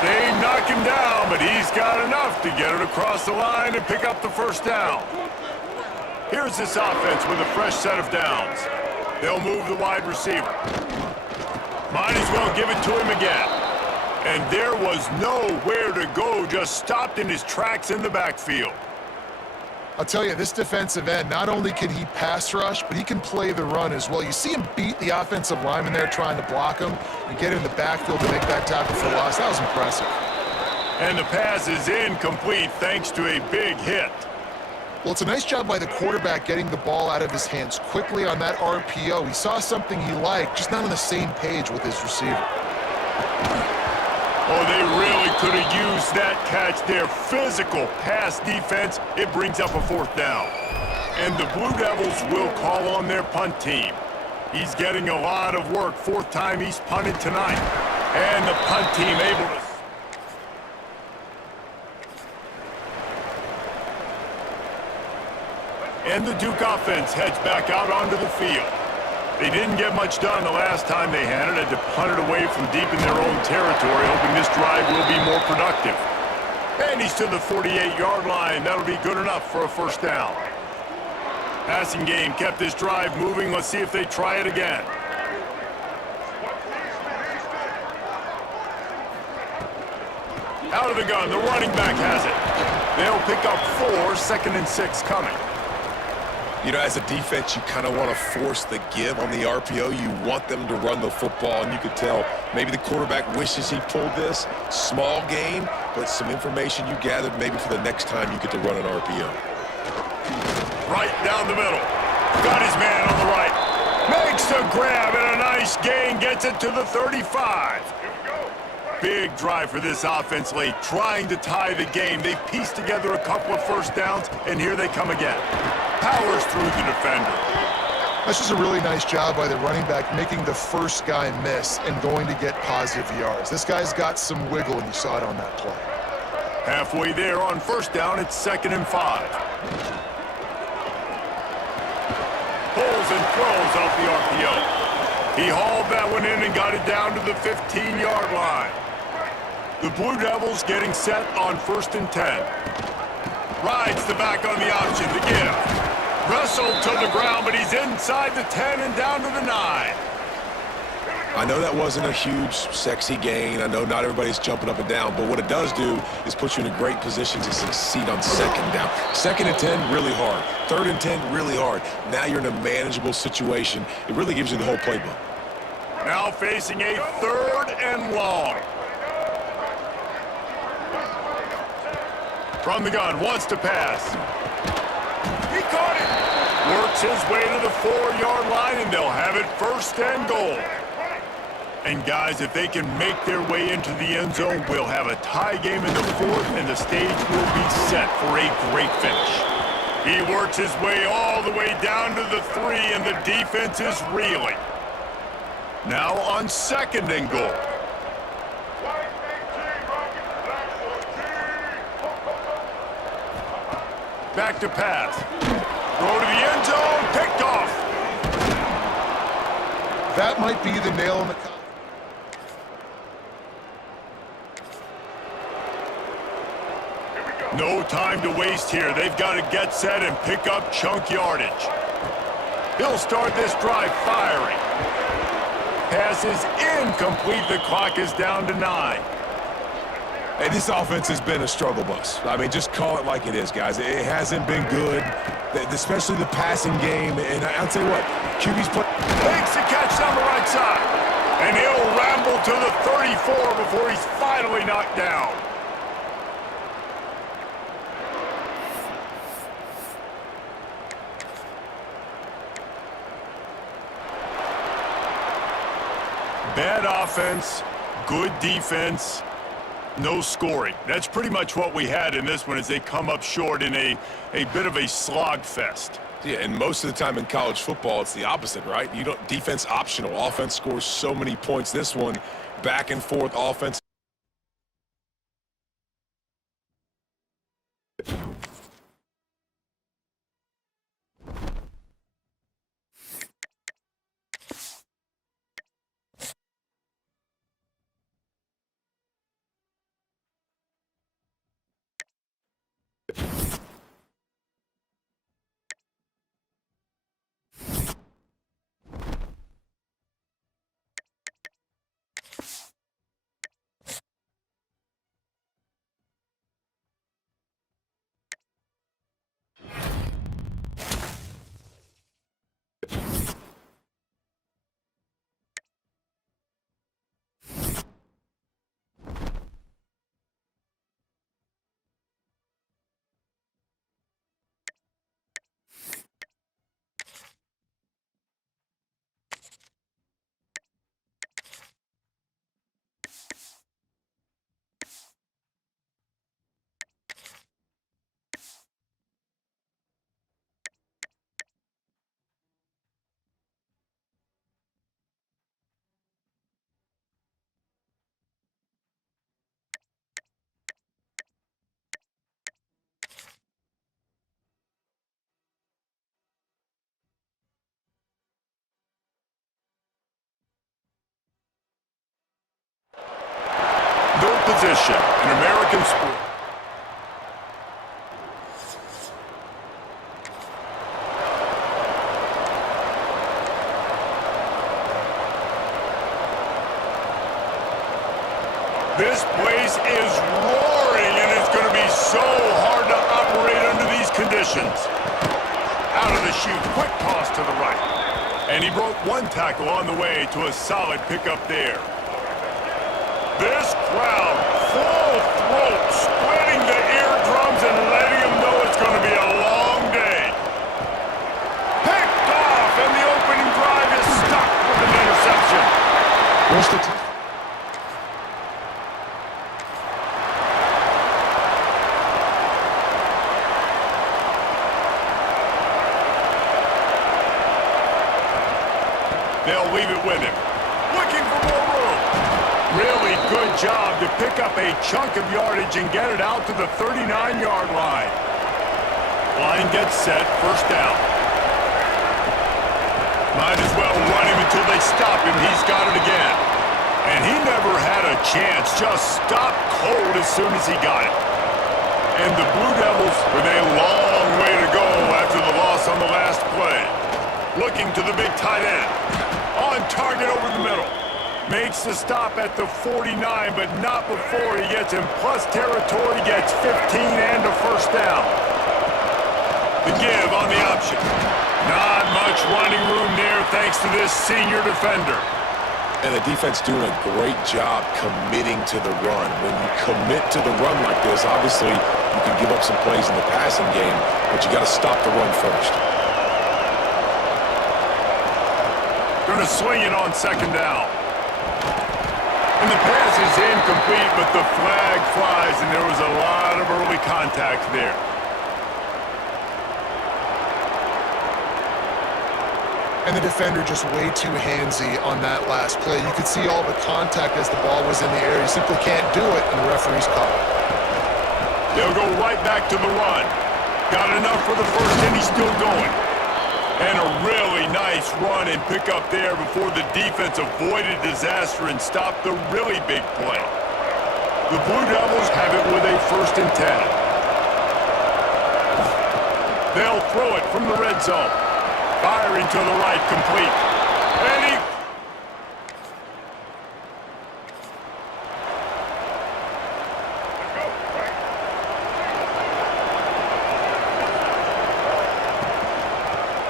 They knock him down, but he's got enough to get it across the line and pick up the first down. Here's this offense with a fresh set of downs. They'll move the wide receiver. Might as well give it to him again. And there was nowhere to go, just stopped in his tracks in the backfield. I'll tell you, this defensive end, not only can he pass rush, but he can play the run as well. You see him beat the offensive lineman there trying to block him and get in the backfield to make that tackle for loss. That was impressive. And the pass is incomplete thanks to a big hit. Well, it's a nice job by the quarterback getting the ball out of his hands quickly on that RPO. He saw something he liked, just not on the same page with his receiver. Oh, they really could have used that catch there. Physical pass defense. It brings up a fourth down. And the Blue Devils will call on their punt team. He's getting a lot of work. 4th time he's punted tonight. And the punt team able to... And the Duke offense heads back out onto the field. They didn't get much done the last time they had it. Had to punt it away from deep in their own territory, hoping this drive will be more productive. And he's to the 48-yard line. That'll be good enough for a first down. Passing game kept this drive moving. Let's see if they try it again. Out of the gun, the running back has it. They'll pick up 4, 2nd and 6 coming. You know, as a defense, you kind of want to force the give on the RPO. You want them to run the football, and you could tell maybe the quarterback wishes he pulled this. Small gain, but some information you gathered maybe for the next time you get to run an RPO. Right down the middle. Got his man on the right. Makes a grab and a nice gain. Gets it to the 35. Big drive for this offense late, trying to tie the game. They pieced together a couple of first downs, and here they come again. Powers through the defender. That's just a really nice job by the running back, making the first guy miss and going to get positive yards. This guy's got some wiggle, and you saw it on that play. Halfway there on first down, it's 2nd and 5. Pulls and throws off the RPO. He hauled that one in and got it down to the 15-yard line. The Blue Devils getting set on 1st and 10. Rides the back on the option, the give. Wrestled to the ground, but he's inside the 10 and down to the 9. I I know that wasn't a huge, sexy gain. I know not everybody's jumping up and down, but what it does do is put you in a great position to succeed on second down. 2nd and 10, really hard. 3rd and 10, really hard. Now you're in a manageable situation. It really gives you the whole playbook. Now facing a 3rd and long. From the gun, wants to pass. He caught it. Works his way to the 4-yard line, and they'll have it 1st and goal. And guys, if they can make their way into the end zone, we'll have a tie game in the 4th, and the stage will be set for a great finish. He works his way all the way down to the 3, and the defense is reeling. Now on 2nd and goal. Back to pass. Throw to the end zone, picked off. That might be the nail in the coffin. No time to waste here. They've got to get set and pick up chunk yardage. He'll start this drive firing. Pass is incomplete. The clock is down to 9. Hey, this offense has been a struggle bus. I mean, just call it like it is, guys. It hasn't been good, especially the passing game. And I'll tell you what, QB's play. Makes the catch on the right side. And he'll ramble to the 34 before he's finally knocked down. Bad offense, good defense, no scoring. That's pretty much what we had in this one as they come up short in a bit of a slog fest. Yeah, and most of the time in college football, it's the opposite, right? You don't defense optional. Offense scores so many points. This one, back and forth offense. No position in American sport. This place is roaring, and it's going to be so hard to operate under these conditions. Out of the chute, quick toss to the right. And he broke one tackle on the way to a solid pickup there. This crowd, full throat, splitting the eardrums and letting them know it's going to be a long day. Picked off, and the opening drive is stuck with an interception. Where's the They'll leave it with him. Looking for more room. Really good job to pick up a chunk of yardage and get it out to the 39-yard line. Line gets set, 1st down. Might as well run him until they stop him. He's got it again. And he never had a chance. Just stopped cold as soon as he got it. And the Blue Devils with a long way to go after the loss on the last play. Looking to the big tight end. On target over the middle. Makes the stop at the 49, but not before he gets in plus territory, gets 15 and a first down. The give on the option. Not much running room there thanks to this senior defender. And the defense doing a great job committing to the run. When you commit to the run like this, obviously you can give up some plays in the passing game, but you got to stop the run first. Going to swing it on second down. And the pass is incomplete, but the flag flies, and there was a lot of early contact there. And the defender just way too handsy on that last play. You could see all the contact as the ball was in the air. You simply can't do it, and the referee's caught it. They'll go right back to the run. Got enough for the first, and he's still going. And a really nice run and pick up there before the defense avoided disaster and stopped the really big play. The Blue Devils have it with a 1st and 10. They'll throw it from the red zone. Firing to the right, complete. And he...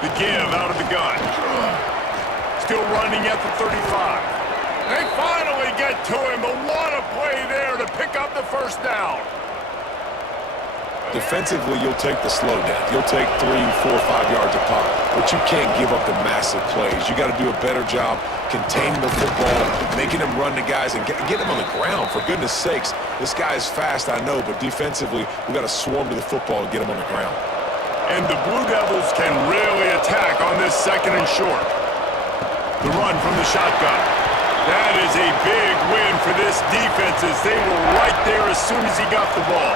The give out of the gun. Still running at the 35. They finally get to him, but what a play there to pick up the first down. Defensively, you'll take the slow down. You'll take 3, 4, 5 yards a pop, but you can't give up the massive plays. You got to do a better job containing the football, making them run to guys, and get them on the ground. For goodness sakes, this guy is fast, I know, but defensively, we got to swarm to the football and get him on the ground. And the Blue Devils can really attack on this 2nd and short. The run from the shotgun. That is a big win for this defense as they were right there as soon as he got the ball.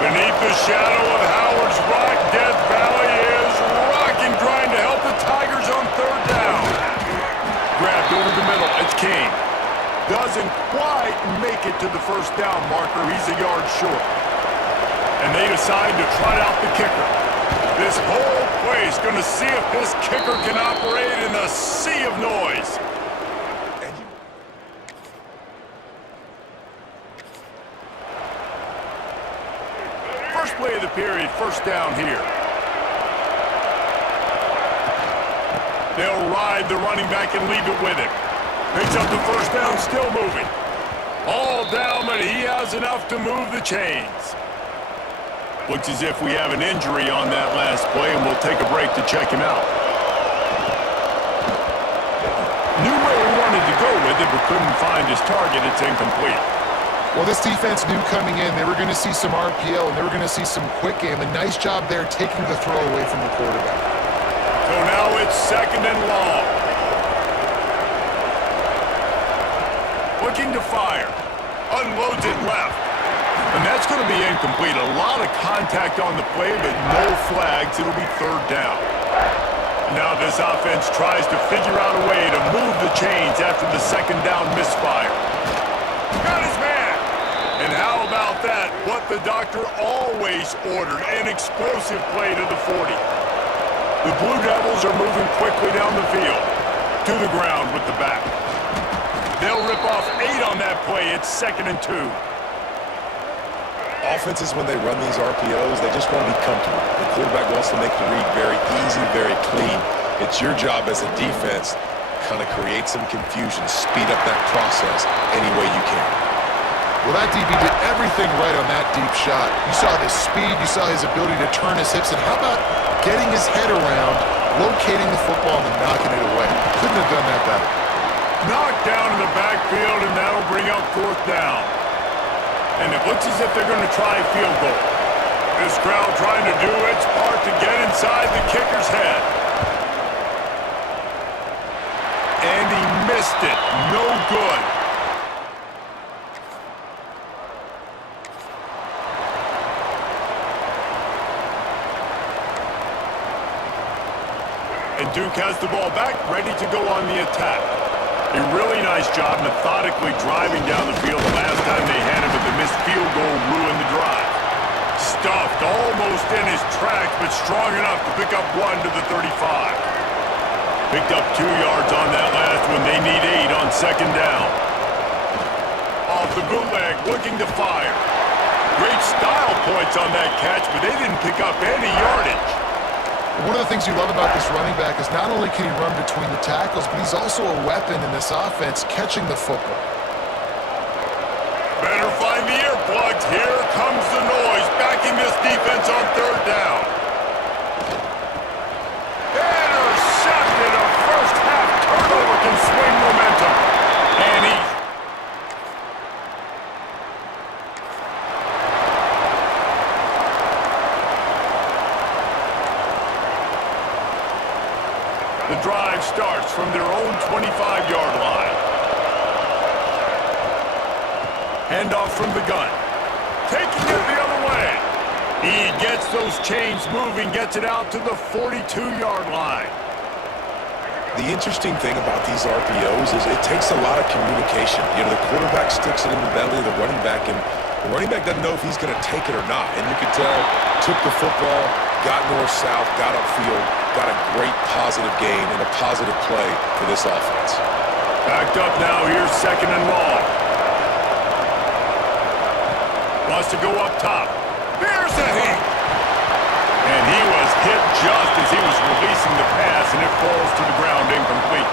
Beneath the shadow of Howard's Rock, Death Valley is rocking, trying to help the Tigers on 3rd down. Grabbed over the middle, it's Kane. Doesn't quite make it to the first down marker, he's a yard short. And they decide to try out the kicker. This whole place going to see if this kicker can operate in a sea of noise. First play of the period, first down here. They'll ride the running back and leave it with him. Picks up the first down, still moving. All down, but he has enough to move the chains. Looks as if we have an injury on that last play, and we'll take a break to check him out. Knew where he wanted to go with it, but couldn't find his target. It's incomplete. Well, this defense knew coming in they were going to see some RPO, and they were going to see some quick game. A nice job there taking the throw away from the quarterback. So now it's 2nd and long. Looking to fire. Unloads it left. And that's going to be incomplete. A lot of contact on the play, but no flags. It'll be 3rd down. Now this offense tries to figure out a way to move the chains after the 2nd down misfire. Got his man. And how about that? What the doctor always ordered, an explosive play to the 40. The Blue Devils are moving quickly down the field. To the ground with the back. They'll rip off 8 on that play. It's 2nd and 2. Offenses, when they run these RPOs, they just want to be comfortable. The quarterback wants to make the read very easy, very clean. It's your job as a defense to kind of create some confusion, speed up that process any way you can. Well, that DB did everything right on that deep shot. You saw the speed, you saw his ability to turn his hips, and how about getting his head around, locating the football, and knocking it away? Couldn't have done that better. Knocked down in the backfield, and that'll bring up 4th down. And it looks as if they're going to try a field goal. This crowd trying to do its part to get inside the kicker's head. And he missed it. No good. And Duke has the ball back, ready to go on the attack. A really nice job methodically driving down the field. The last time they had him, but the missed field goal ruined the drive. Stuffed almost in his tracks, but strong enough to pick up 1 to the 35. Picked up 2 yards on that last one. They need 8 on second down. Off the bootleg, looking to fire. Great style points on that catch, but they didn't pick up any yardage. One of the things you love about this running back is not only can he run between the tackles, but he's also a weapon in this offense catching the football. Better find the earplugs. Here comes the noise, backing this defense on third down. Intercepted. A first half turnover can swing momentum. And the drive starts from their own 25-yard line. Handoff from the gun. Taking it the other way. He gets those chains moving, gets it out to the 42-yard line. The interesting thing about these RPOs is it takes a lot of communication. You know, the quarterback sticks it in the belly of the running back, and the running back doesn't know if he's going to take it or not. And you can tell, took the football, got north-south, got upfield, got a great positive gain and a positive play for this offense. Backed up now, here's second and long. Wants to go up top. There's a hit. And he was hit just as he was releasing the pass, and it falls to the ground incomplete.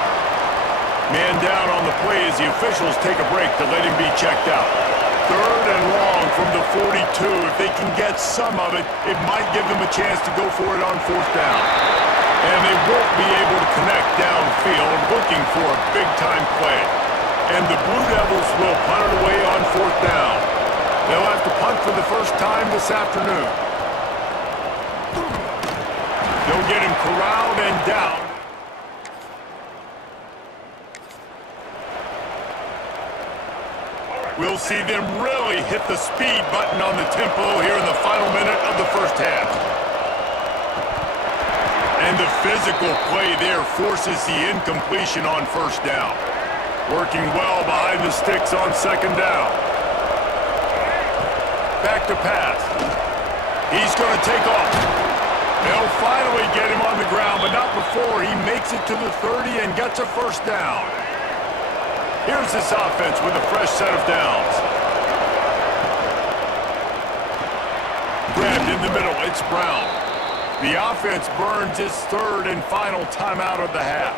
Man down on the play as the officials take a break to let him be checked out. Third and long from the 42. If they can get some of it, it might give them a chance to go for it on fourth down. And they won't be able to connect downfield, looking for a big-time play. And the Blue Devils will punt it away on fourth down. They'll have to punt for the first time this afternoon. They'll get him corralled and down. We'll see them really hit the speed button on the tempo here in the final minute of the first half. And the physical play there forces the incompletion on first down. Working well behind the sticks on second down. Back to pass. He's going to take off. They'll finally get him on the ground, but not before he makes it to the 30 and gets a first down. Here's this offense with a fresh set of downs. Grabbed in the middle, it's Brown. The offense burns its third and final timeout of the half.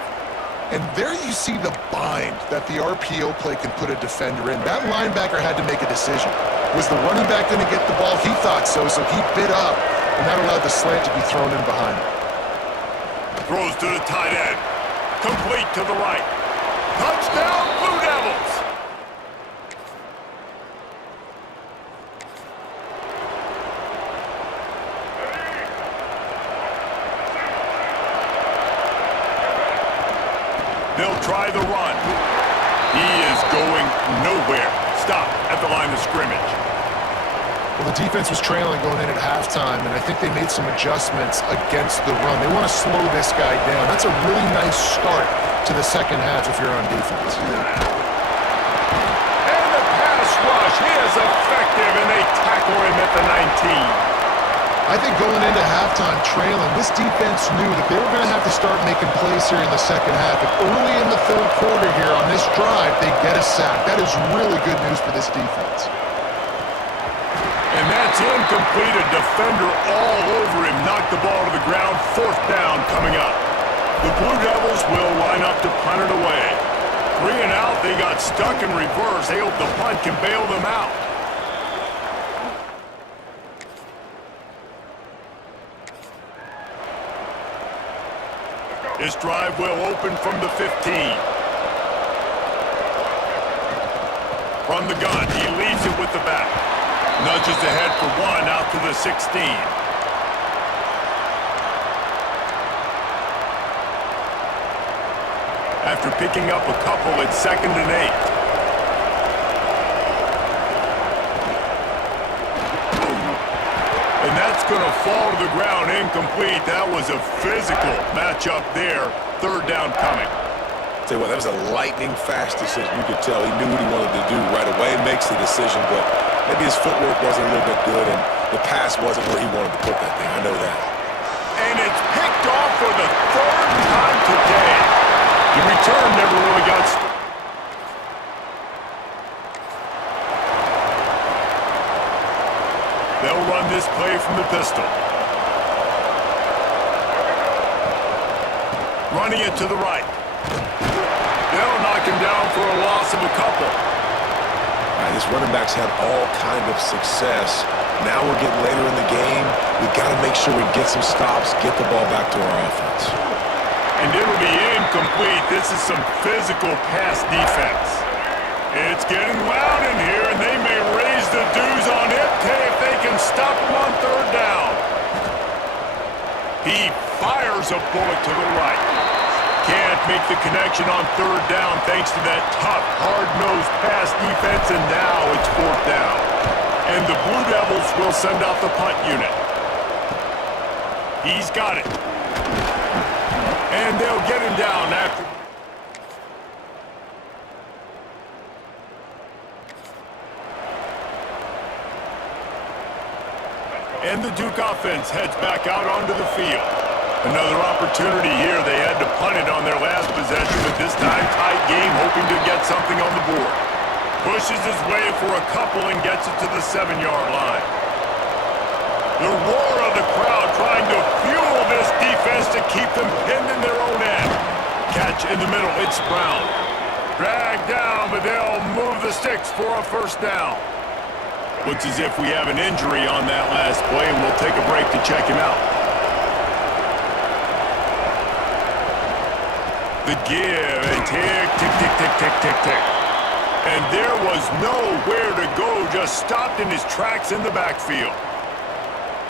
And there you see the bind that the RPO play can put a defender in. That linebacker had to make a decision. Was the running back going to get the ball? He thought so, so he bit up, and that allowed the slant to be thrown in behind him. Throws to the tight end. Complete to the right. Touchdown, Blue Devils! They'll try the run. He is going nowhere. Stop at the line of scrimmage. Well, the defense was trailing going in at halftime, and I think they made some adjustments against the run. They want to slow this guy down. That's a really nice start to the second half if you're on defense. And the pass rush, he is effective, and they tackle him at the 19. I think going into halftime trailing, this defense knew that they were going to have to start making plays here in the second half. But early in the third quarter here on this drive, they get a sack. That is really good news for this defense. And that's incomplete. A defender all over him. Knocked the ball to the ground. Fourth down coming up. The Blue Devils will line up to punt it away. 3 and out. They got stuck in reverse. They hope the punt can bail them out. This drive will open from the 15. From the gun, he leaves it with the back. Nudges ahead for 1 out to the 16. After picking up a couple, it's 2nd and 8. And that's going to fall to the ground incomplete. That was a physical matchup there. Third down coming. Tell you what, that was a lightning-fast decision. You could tell he knew what he wanted to do right away and makes the decision, but maybe his footwork wasn't a little bit good and the pass wasn't where he wanted to put that thing. I know that. And it's picked off for the 3rd time today. The return never really got started. on this play from the pistol. Running it to the right. They'll knock him down for a loss of a couple. This running back's had all kind of success. Now we're getting later in the game. We've got to make sure we get some stops, get the ball back to our offense. And it'll be incomplete. This is some physical pass defense. It's getting loud in here, and they may raise the dues on it if they can stop him on third down. He fires a bullet to the right. Can't make the connection on third down thanks to that tough, hard-nosed pass defense, and now it's fourth down. And the Blue Devils will send out the punt unit. He's got it. And they'll get him down after. And the Duke offense heads back out onto the field. Another opportunity here. They had to punt it on their last possession, but this time tight game, hoping to get something on the board. Pushes his way for a couple and gets it to the 7-yard line. The roar of the crowd trying to fuel this defense to keep them pinned in their own end. Catch in the middle, it's Brown. Dragged down, but they'll move the sticks for a first down. Looks as if we have an injury on that last play, and we'll take a break to check him out. The give, and tick, tick, tick, tick, tick, tick, tick. And there was nowhere to go, just stopped in his tracks in the backfield.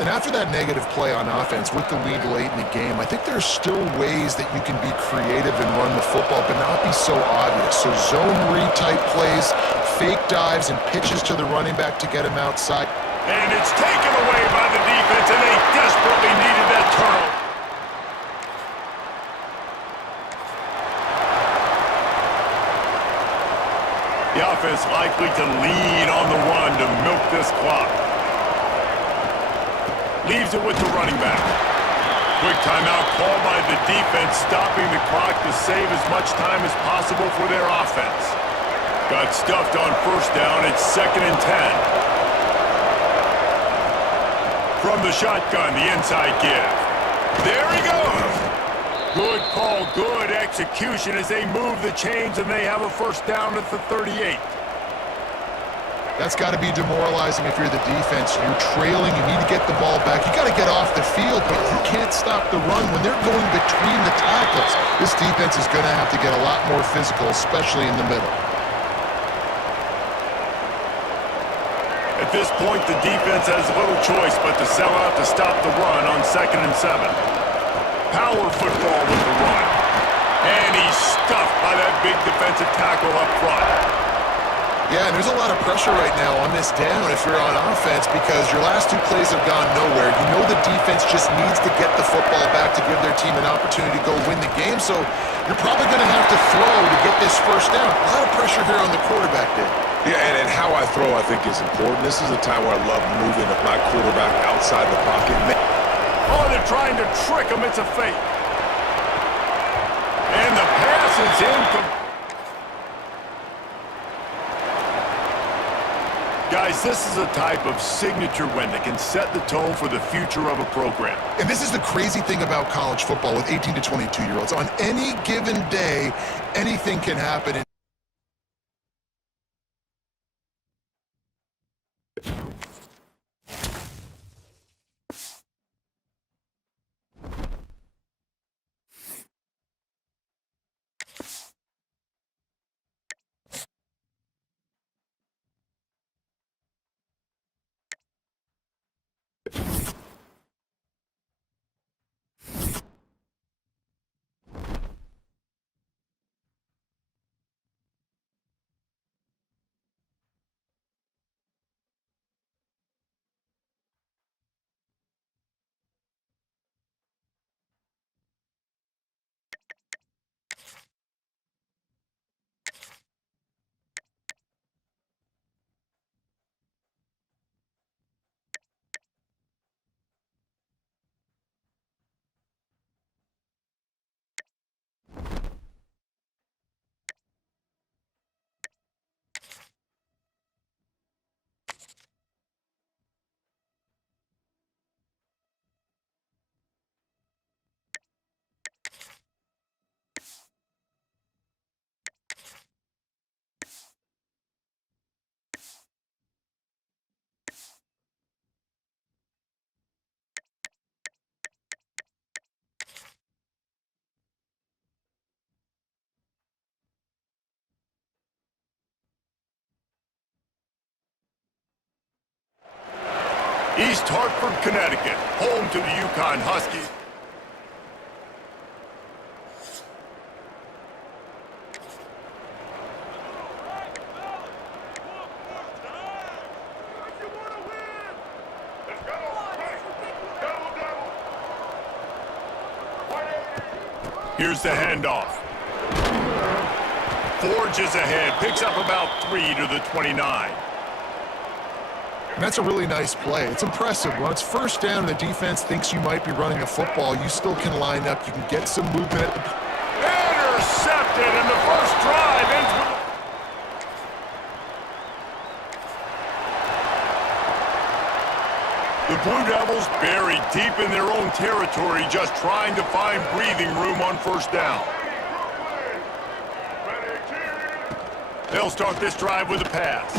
And after that negative play on offense with the lead late in the game, I think there's still ways that you can be creative and run the football, but not be so obvious. So zone read type plays, fake dives, and pitches to the running back to get him outside. And it's taken away by the defense, and they desperately needed that turnover. The offense likely to lean on the run to milk this clock. Leaves it with the running back. Quick timeout called by the defense, stopping the clock to save as much time as possible for their offense. Got stuffed on first down. It's 2nd and 10. From the shotgun, the inside give. There he goes. Good call, good execution as they move the chains, and they have a first down at the 38. That's got to be demoralizing if you're the defense. You're trailing, you need to get the ball back. You got to get off the field, but you can't stop the run when they're going between the tackles. This defense is going to have to get a lot more physical, especially in the middle. At this point, the defense has little choice but to sell out to stop the run on 2nd and 7. Power football with the run. And he's stuffed by that big defensive tackle up front. Yeah, and there's a lot of pressure right now on this down if you're on offense because your last two plays have gone nowhere. You know the defense just needs to get the football back to give their team an opportunity to go win the game, so you're probably going to have to throw to get this first down. A lot of pressure here on the quarterback, Dave. Yeah, and how I throw, I think, is important. This is a time where I love moving my quarterback outside the pocket. Oh, they're trying to trick him. It's a fake. And the pass is incomplete. Guys, this is a type of signature win that can set the tone for the future of a program. And this is the crazy thing about college football with 18 to 22-year-olds. On any given day, anything can happen. East Hartford, Connecticut, home to the Yukon Huskies. Here's the handoff. Forges ahead, picks up about 3 to the 29. And that's a really nice play. It's impressive. When it's first down and the defense thinks you might be running a football, you still can line up. You can get some movement at the... Intercepted, and the first drive ends with... The Blue Devils buried deep in their own territory, just trying to find breathing room on first down. They'll start this drive with a pass.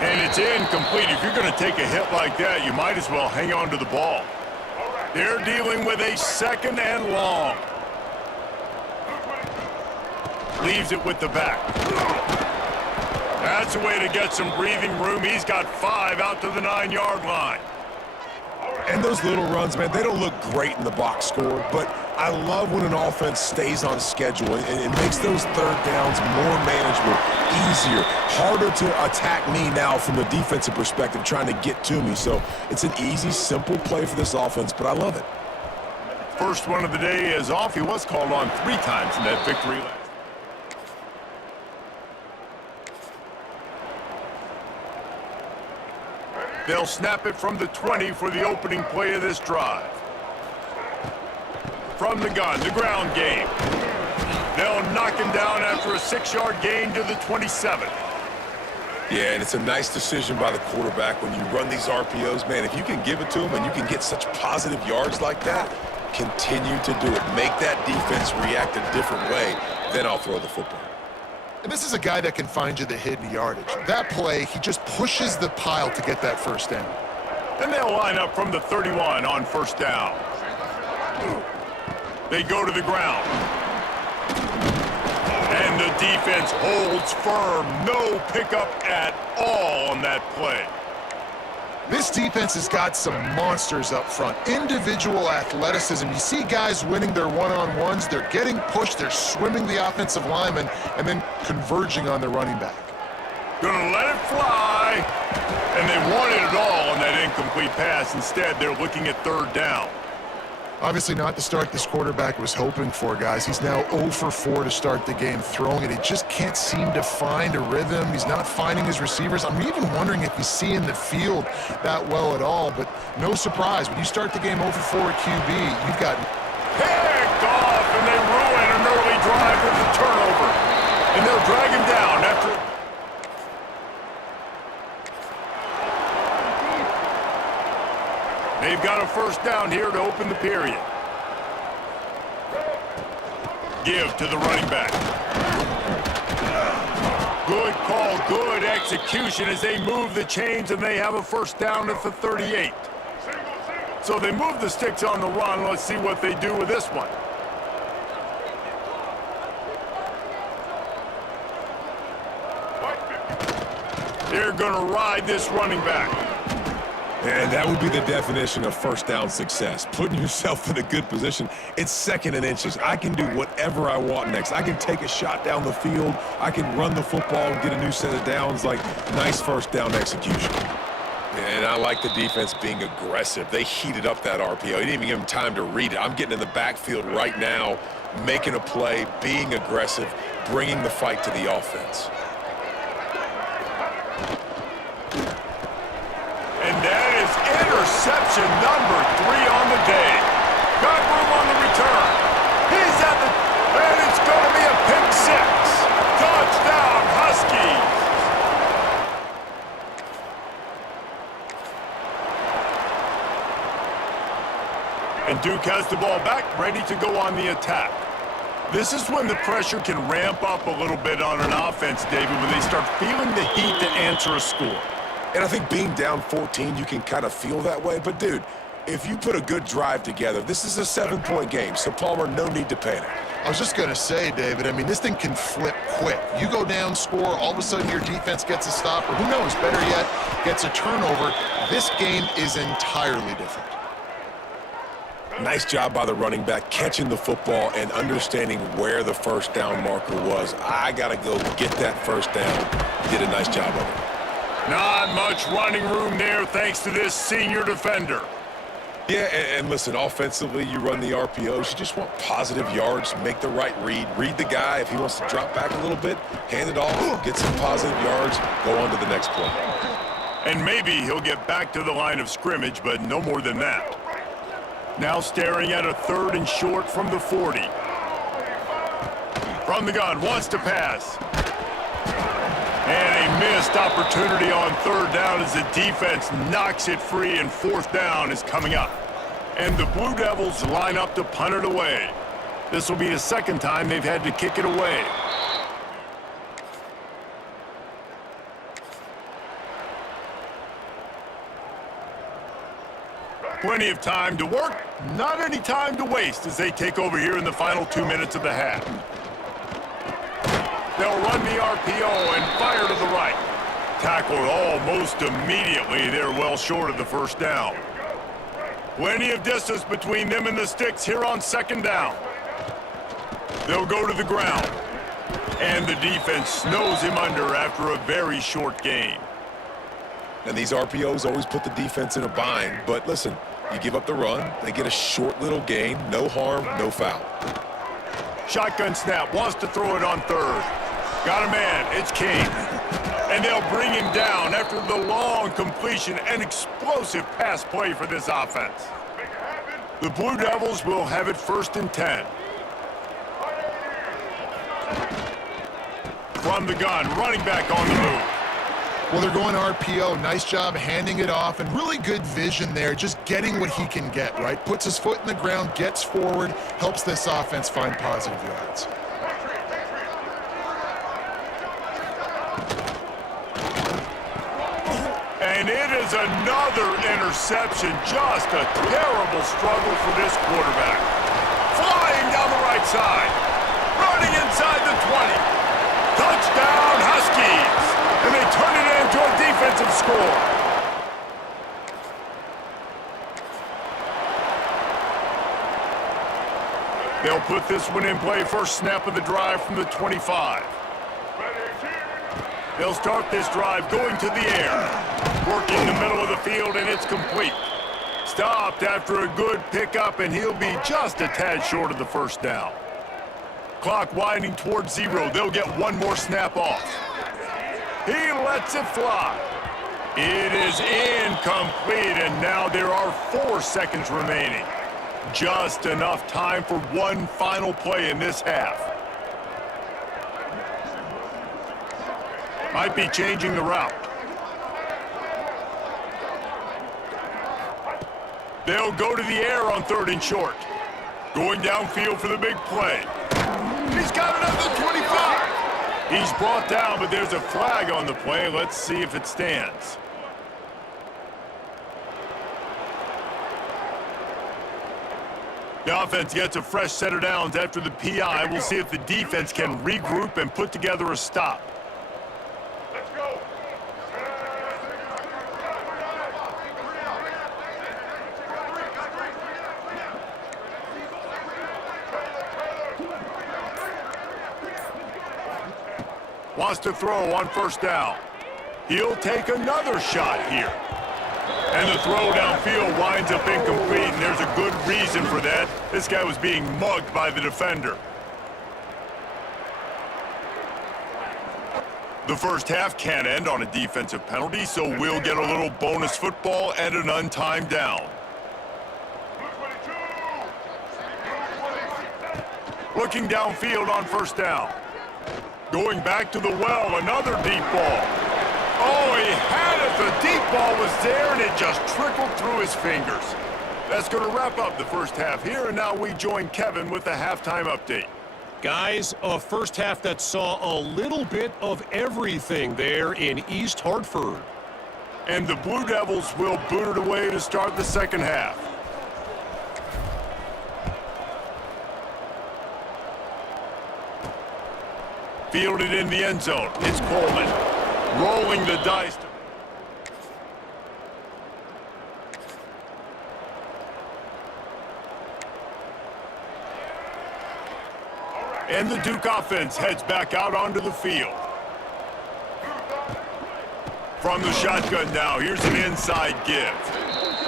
And it's incomplete. If you're going to take a hit like that, you might as well hang on to the ball. They're dealing with a second and long. Leaves it with the back. That's a way to get some breathing room. He's got 5 out to the 9-yard line. And those little runs, man, they don't look great in the box score, but I love when an offense stays on schedule and it makes those third downs more manageable, easier, harder to attack me now from the defensive perspective trying to get to me. So it's an easy, simple play for this offense, but I love it. First one of the day is off. He was called on 3 times in that victory lap. They'll snap it from the 20 for the opening play of this drive. From the gun, the ground game. They'll knock him down after a 6-yard gain to the 27. Yeah, and it's a nice decision by the quarterback when you run these RPOs. Man, if you can give it to him and you can get such positive yards like that, continue to do it. Make that defense react a different way, then I'll throw the football. And this is a guy that can find you the hidden yardage. That play, he just pushes the pile to get that first down. And they'll line up from the 31 on first down. They go to the ground. And the defense holds firm. No pickup at all on that play. This defense has got some monsters up front. Individual athleticism. You see guys winning their one-on-ones. They're getting pushed. They're swimming the offensive lineman and then converging on the running back. Gonna let it fly. And they wanted it all on that incomplete pass. Instead, they're looking at third down. Obviously not the start this quarterback was hoping for, guys. He's now 0 for 4 to start the game throwing it. He just can't seem to find a rhythm. He's not finding his receivers. I'm even wondering if he's seeing the field that well at all, but no surprise. When you start the game 0 for 4 at QB, you've got... Picked off, and they ruin an early drive with the turnover. And they'll drag him down after... They've got a first down here to open the period. Give to the running back. Good call, good execution as they move the chains, and they have a first down at the 38. So they move the sticks on the run. Let's see what they do with this one. They're going to ride this running back. And that would be the definition of first down success. Putting yourself in a good position. It's second and inches. I can do whatever I want next. I can take a shot down the field. I can run the football and get a new set of downs. Like, nice first down execution. And I like the defense being aggressive. They heated up that RPO. He didn't even give him time to read it. I'm getting in the backfield right now, making a play, being aggressive, bringing the fight to the offense. And that is interception number 3 on the day. Got room on the return. He's at the... And it's going to be a pick 6. Touchdown, Huskies. And Duke has the ball back, ready to go on the attack. This is when the pressure can ramp up a little bit on an offense, David, when they start feeling the heat to answer a score. And I think being down 14, you can kind of feel that way. But, dude, If you put a good drive together, this is a 7-point game, so Palmer, no need to panic. I was just going to say, David, I mean, this thing can flip quick. You go down, score, all of a sudden your defense gets a stop, or who knows, better yet, gets a turnover. This game is entirely different. Nice job by the running back catching the football and understanding where the first down marker was. I got to go get that first down. Did a nice job of it. Not much running room there thanks to this senior defender. Yeah, and listen, offensively, you run the RPOs. You just want positive yards, make the right read the guy. If he wants to drop back a little bit, hand it off, get some positive yards, go on to the next play. And maybe he'll get back to the line of scrimmage, but no more than that. Now staring at a 3rd and short from the 40. From the gun, wants to pass. And a missed opportunity on 3rd down as the defense knocks it free, and 4th down is coming up. And the Blue Devils line up to punt it away. This will be the 2nd time they've had to kick it away. Plenty of time to work, not any time to waste as they take over here in the final 2 minutes of the half. They'll run the RPO and fire to the right. Tackled almost immediately. They're well short of the first down. Plenty of distance between them and the sticks here on 2nd down. They'll go to the ground. And the defense snows him under after a very short gain. And these RPOs always put the defense in a bind. But listen, you give up the run, they get a short little gain, no harm, no foul. Shotgun snap, wants to throw it on 3rd. Got a man, it's King. And they'll bring him down after the long completion and explosive pass play for this offense. The Blue Devils will have it 1st and 10. From the gun, running back on the move. Well, they're going RPO. Nice job handing it off, and really good vision there, just getting what he can get, right? Puts his foot in the ground, gets forward, helps this offense find positive yards. And it is another interception. Just a terrible struggle for this quarterback. Flying down the right side. Running inside the 20. Touchdown, Huskies. And they turn it into a defensive score. They'll put this one in play. First snap of the drive from the 25. They'll start this drive going to the air. Working the middle of the field, and it's complete. Stopped after a good pickup, and he'll be just a tad short of the first down. Clock winding towards 0. They'll get one more snap off. He lets it fly. It is incomplete, and now there are 4 seconds remaining. Just enough time for one final play in this half. Might be changing the route. They'll go to the air on 3rd and short. Going downfield for the big play. He's got it up to 25. He's brought down, but there's a flag on the play. Let's see if it stands. The offense gets a fresh set of downs after the PI. We'll see if the defense can regroup and put together a stop. Let's go. Wants to throw on first down. He'll take another shot here. And the throw downfield winds up incomplete, and there's a good reason for that. This guy was being mugged by the defender. The first half can't end on a defensive penalty, so we'll get a little bonus football and an untimed down. Looking downfield on first down. Going back to the well, another deep ball. Oh, he had it. The deep ball was there, and it just trickled through his fingers. That's going to wrap up the first half here, and now we join Kevin with the halftime update. Guys, a first half that saw a little bit of everything there in East Hartford. And the Blue Devils will boot it away to start the second half. Fielded in the end zone. It's Coleman. Rolling the dice. And the Duke offense heads back out onto the field. From the shotgun now, here's an inside give.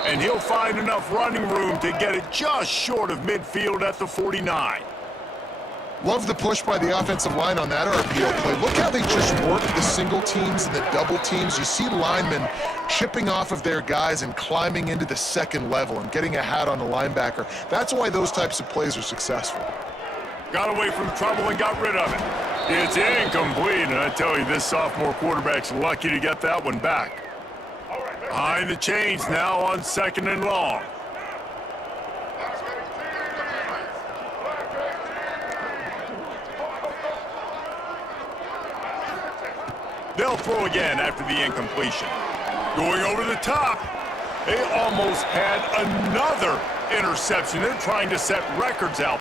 And he'll find enough running room to get it just short of midfield at the 49. Love the push by the offensive line on that RPO play. Look how they just work the single teams and the double teams. You see linemen chipping off of their guys and climbing into the second level and getting a hat on the linebacker. That's why those types of plays are successful. Got away from trouble and got rid of it. It's incomplete, and I tell you, this sophomore quarterback's lucky to get that one back. Behind the chains now on 2nd and long. They'll throw again after the incompletion. Going over the top. They almost had another interception. They're trying to set records out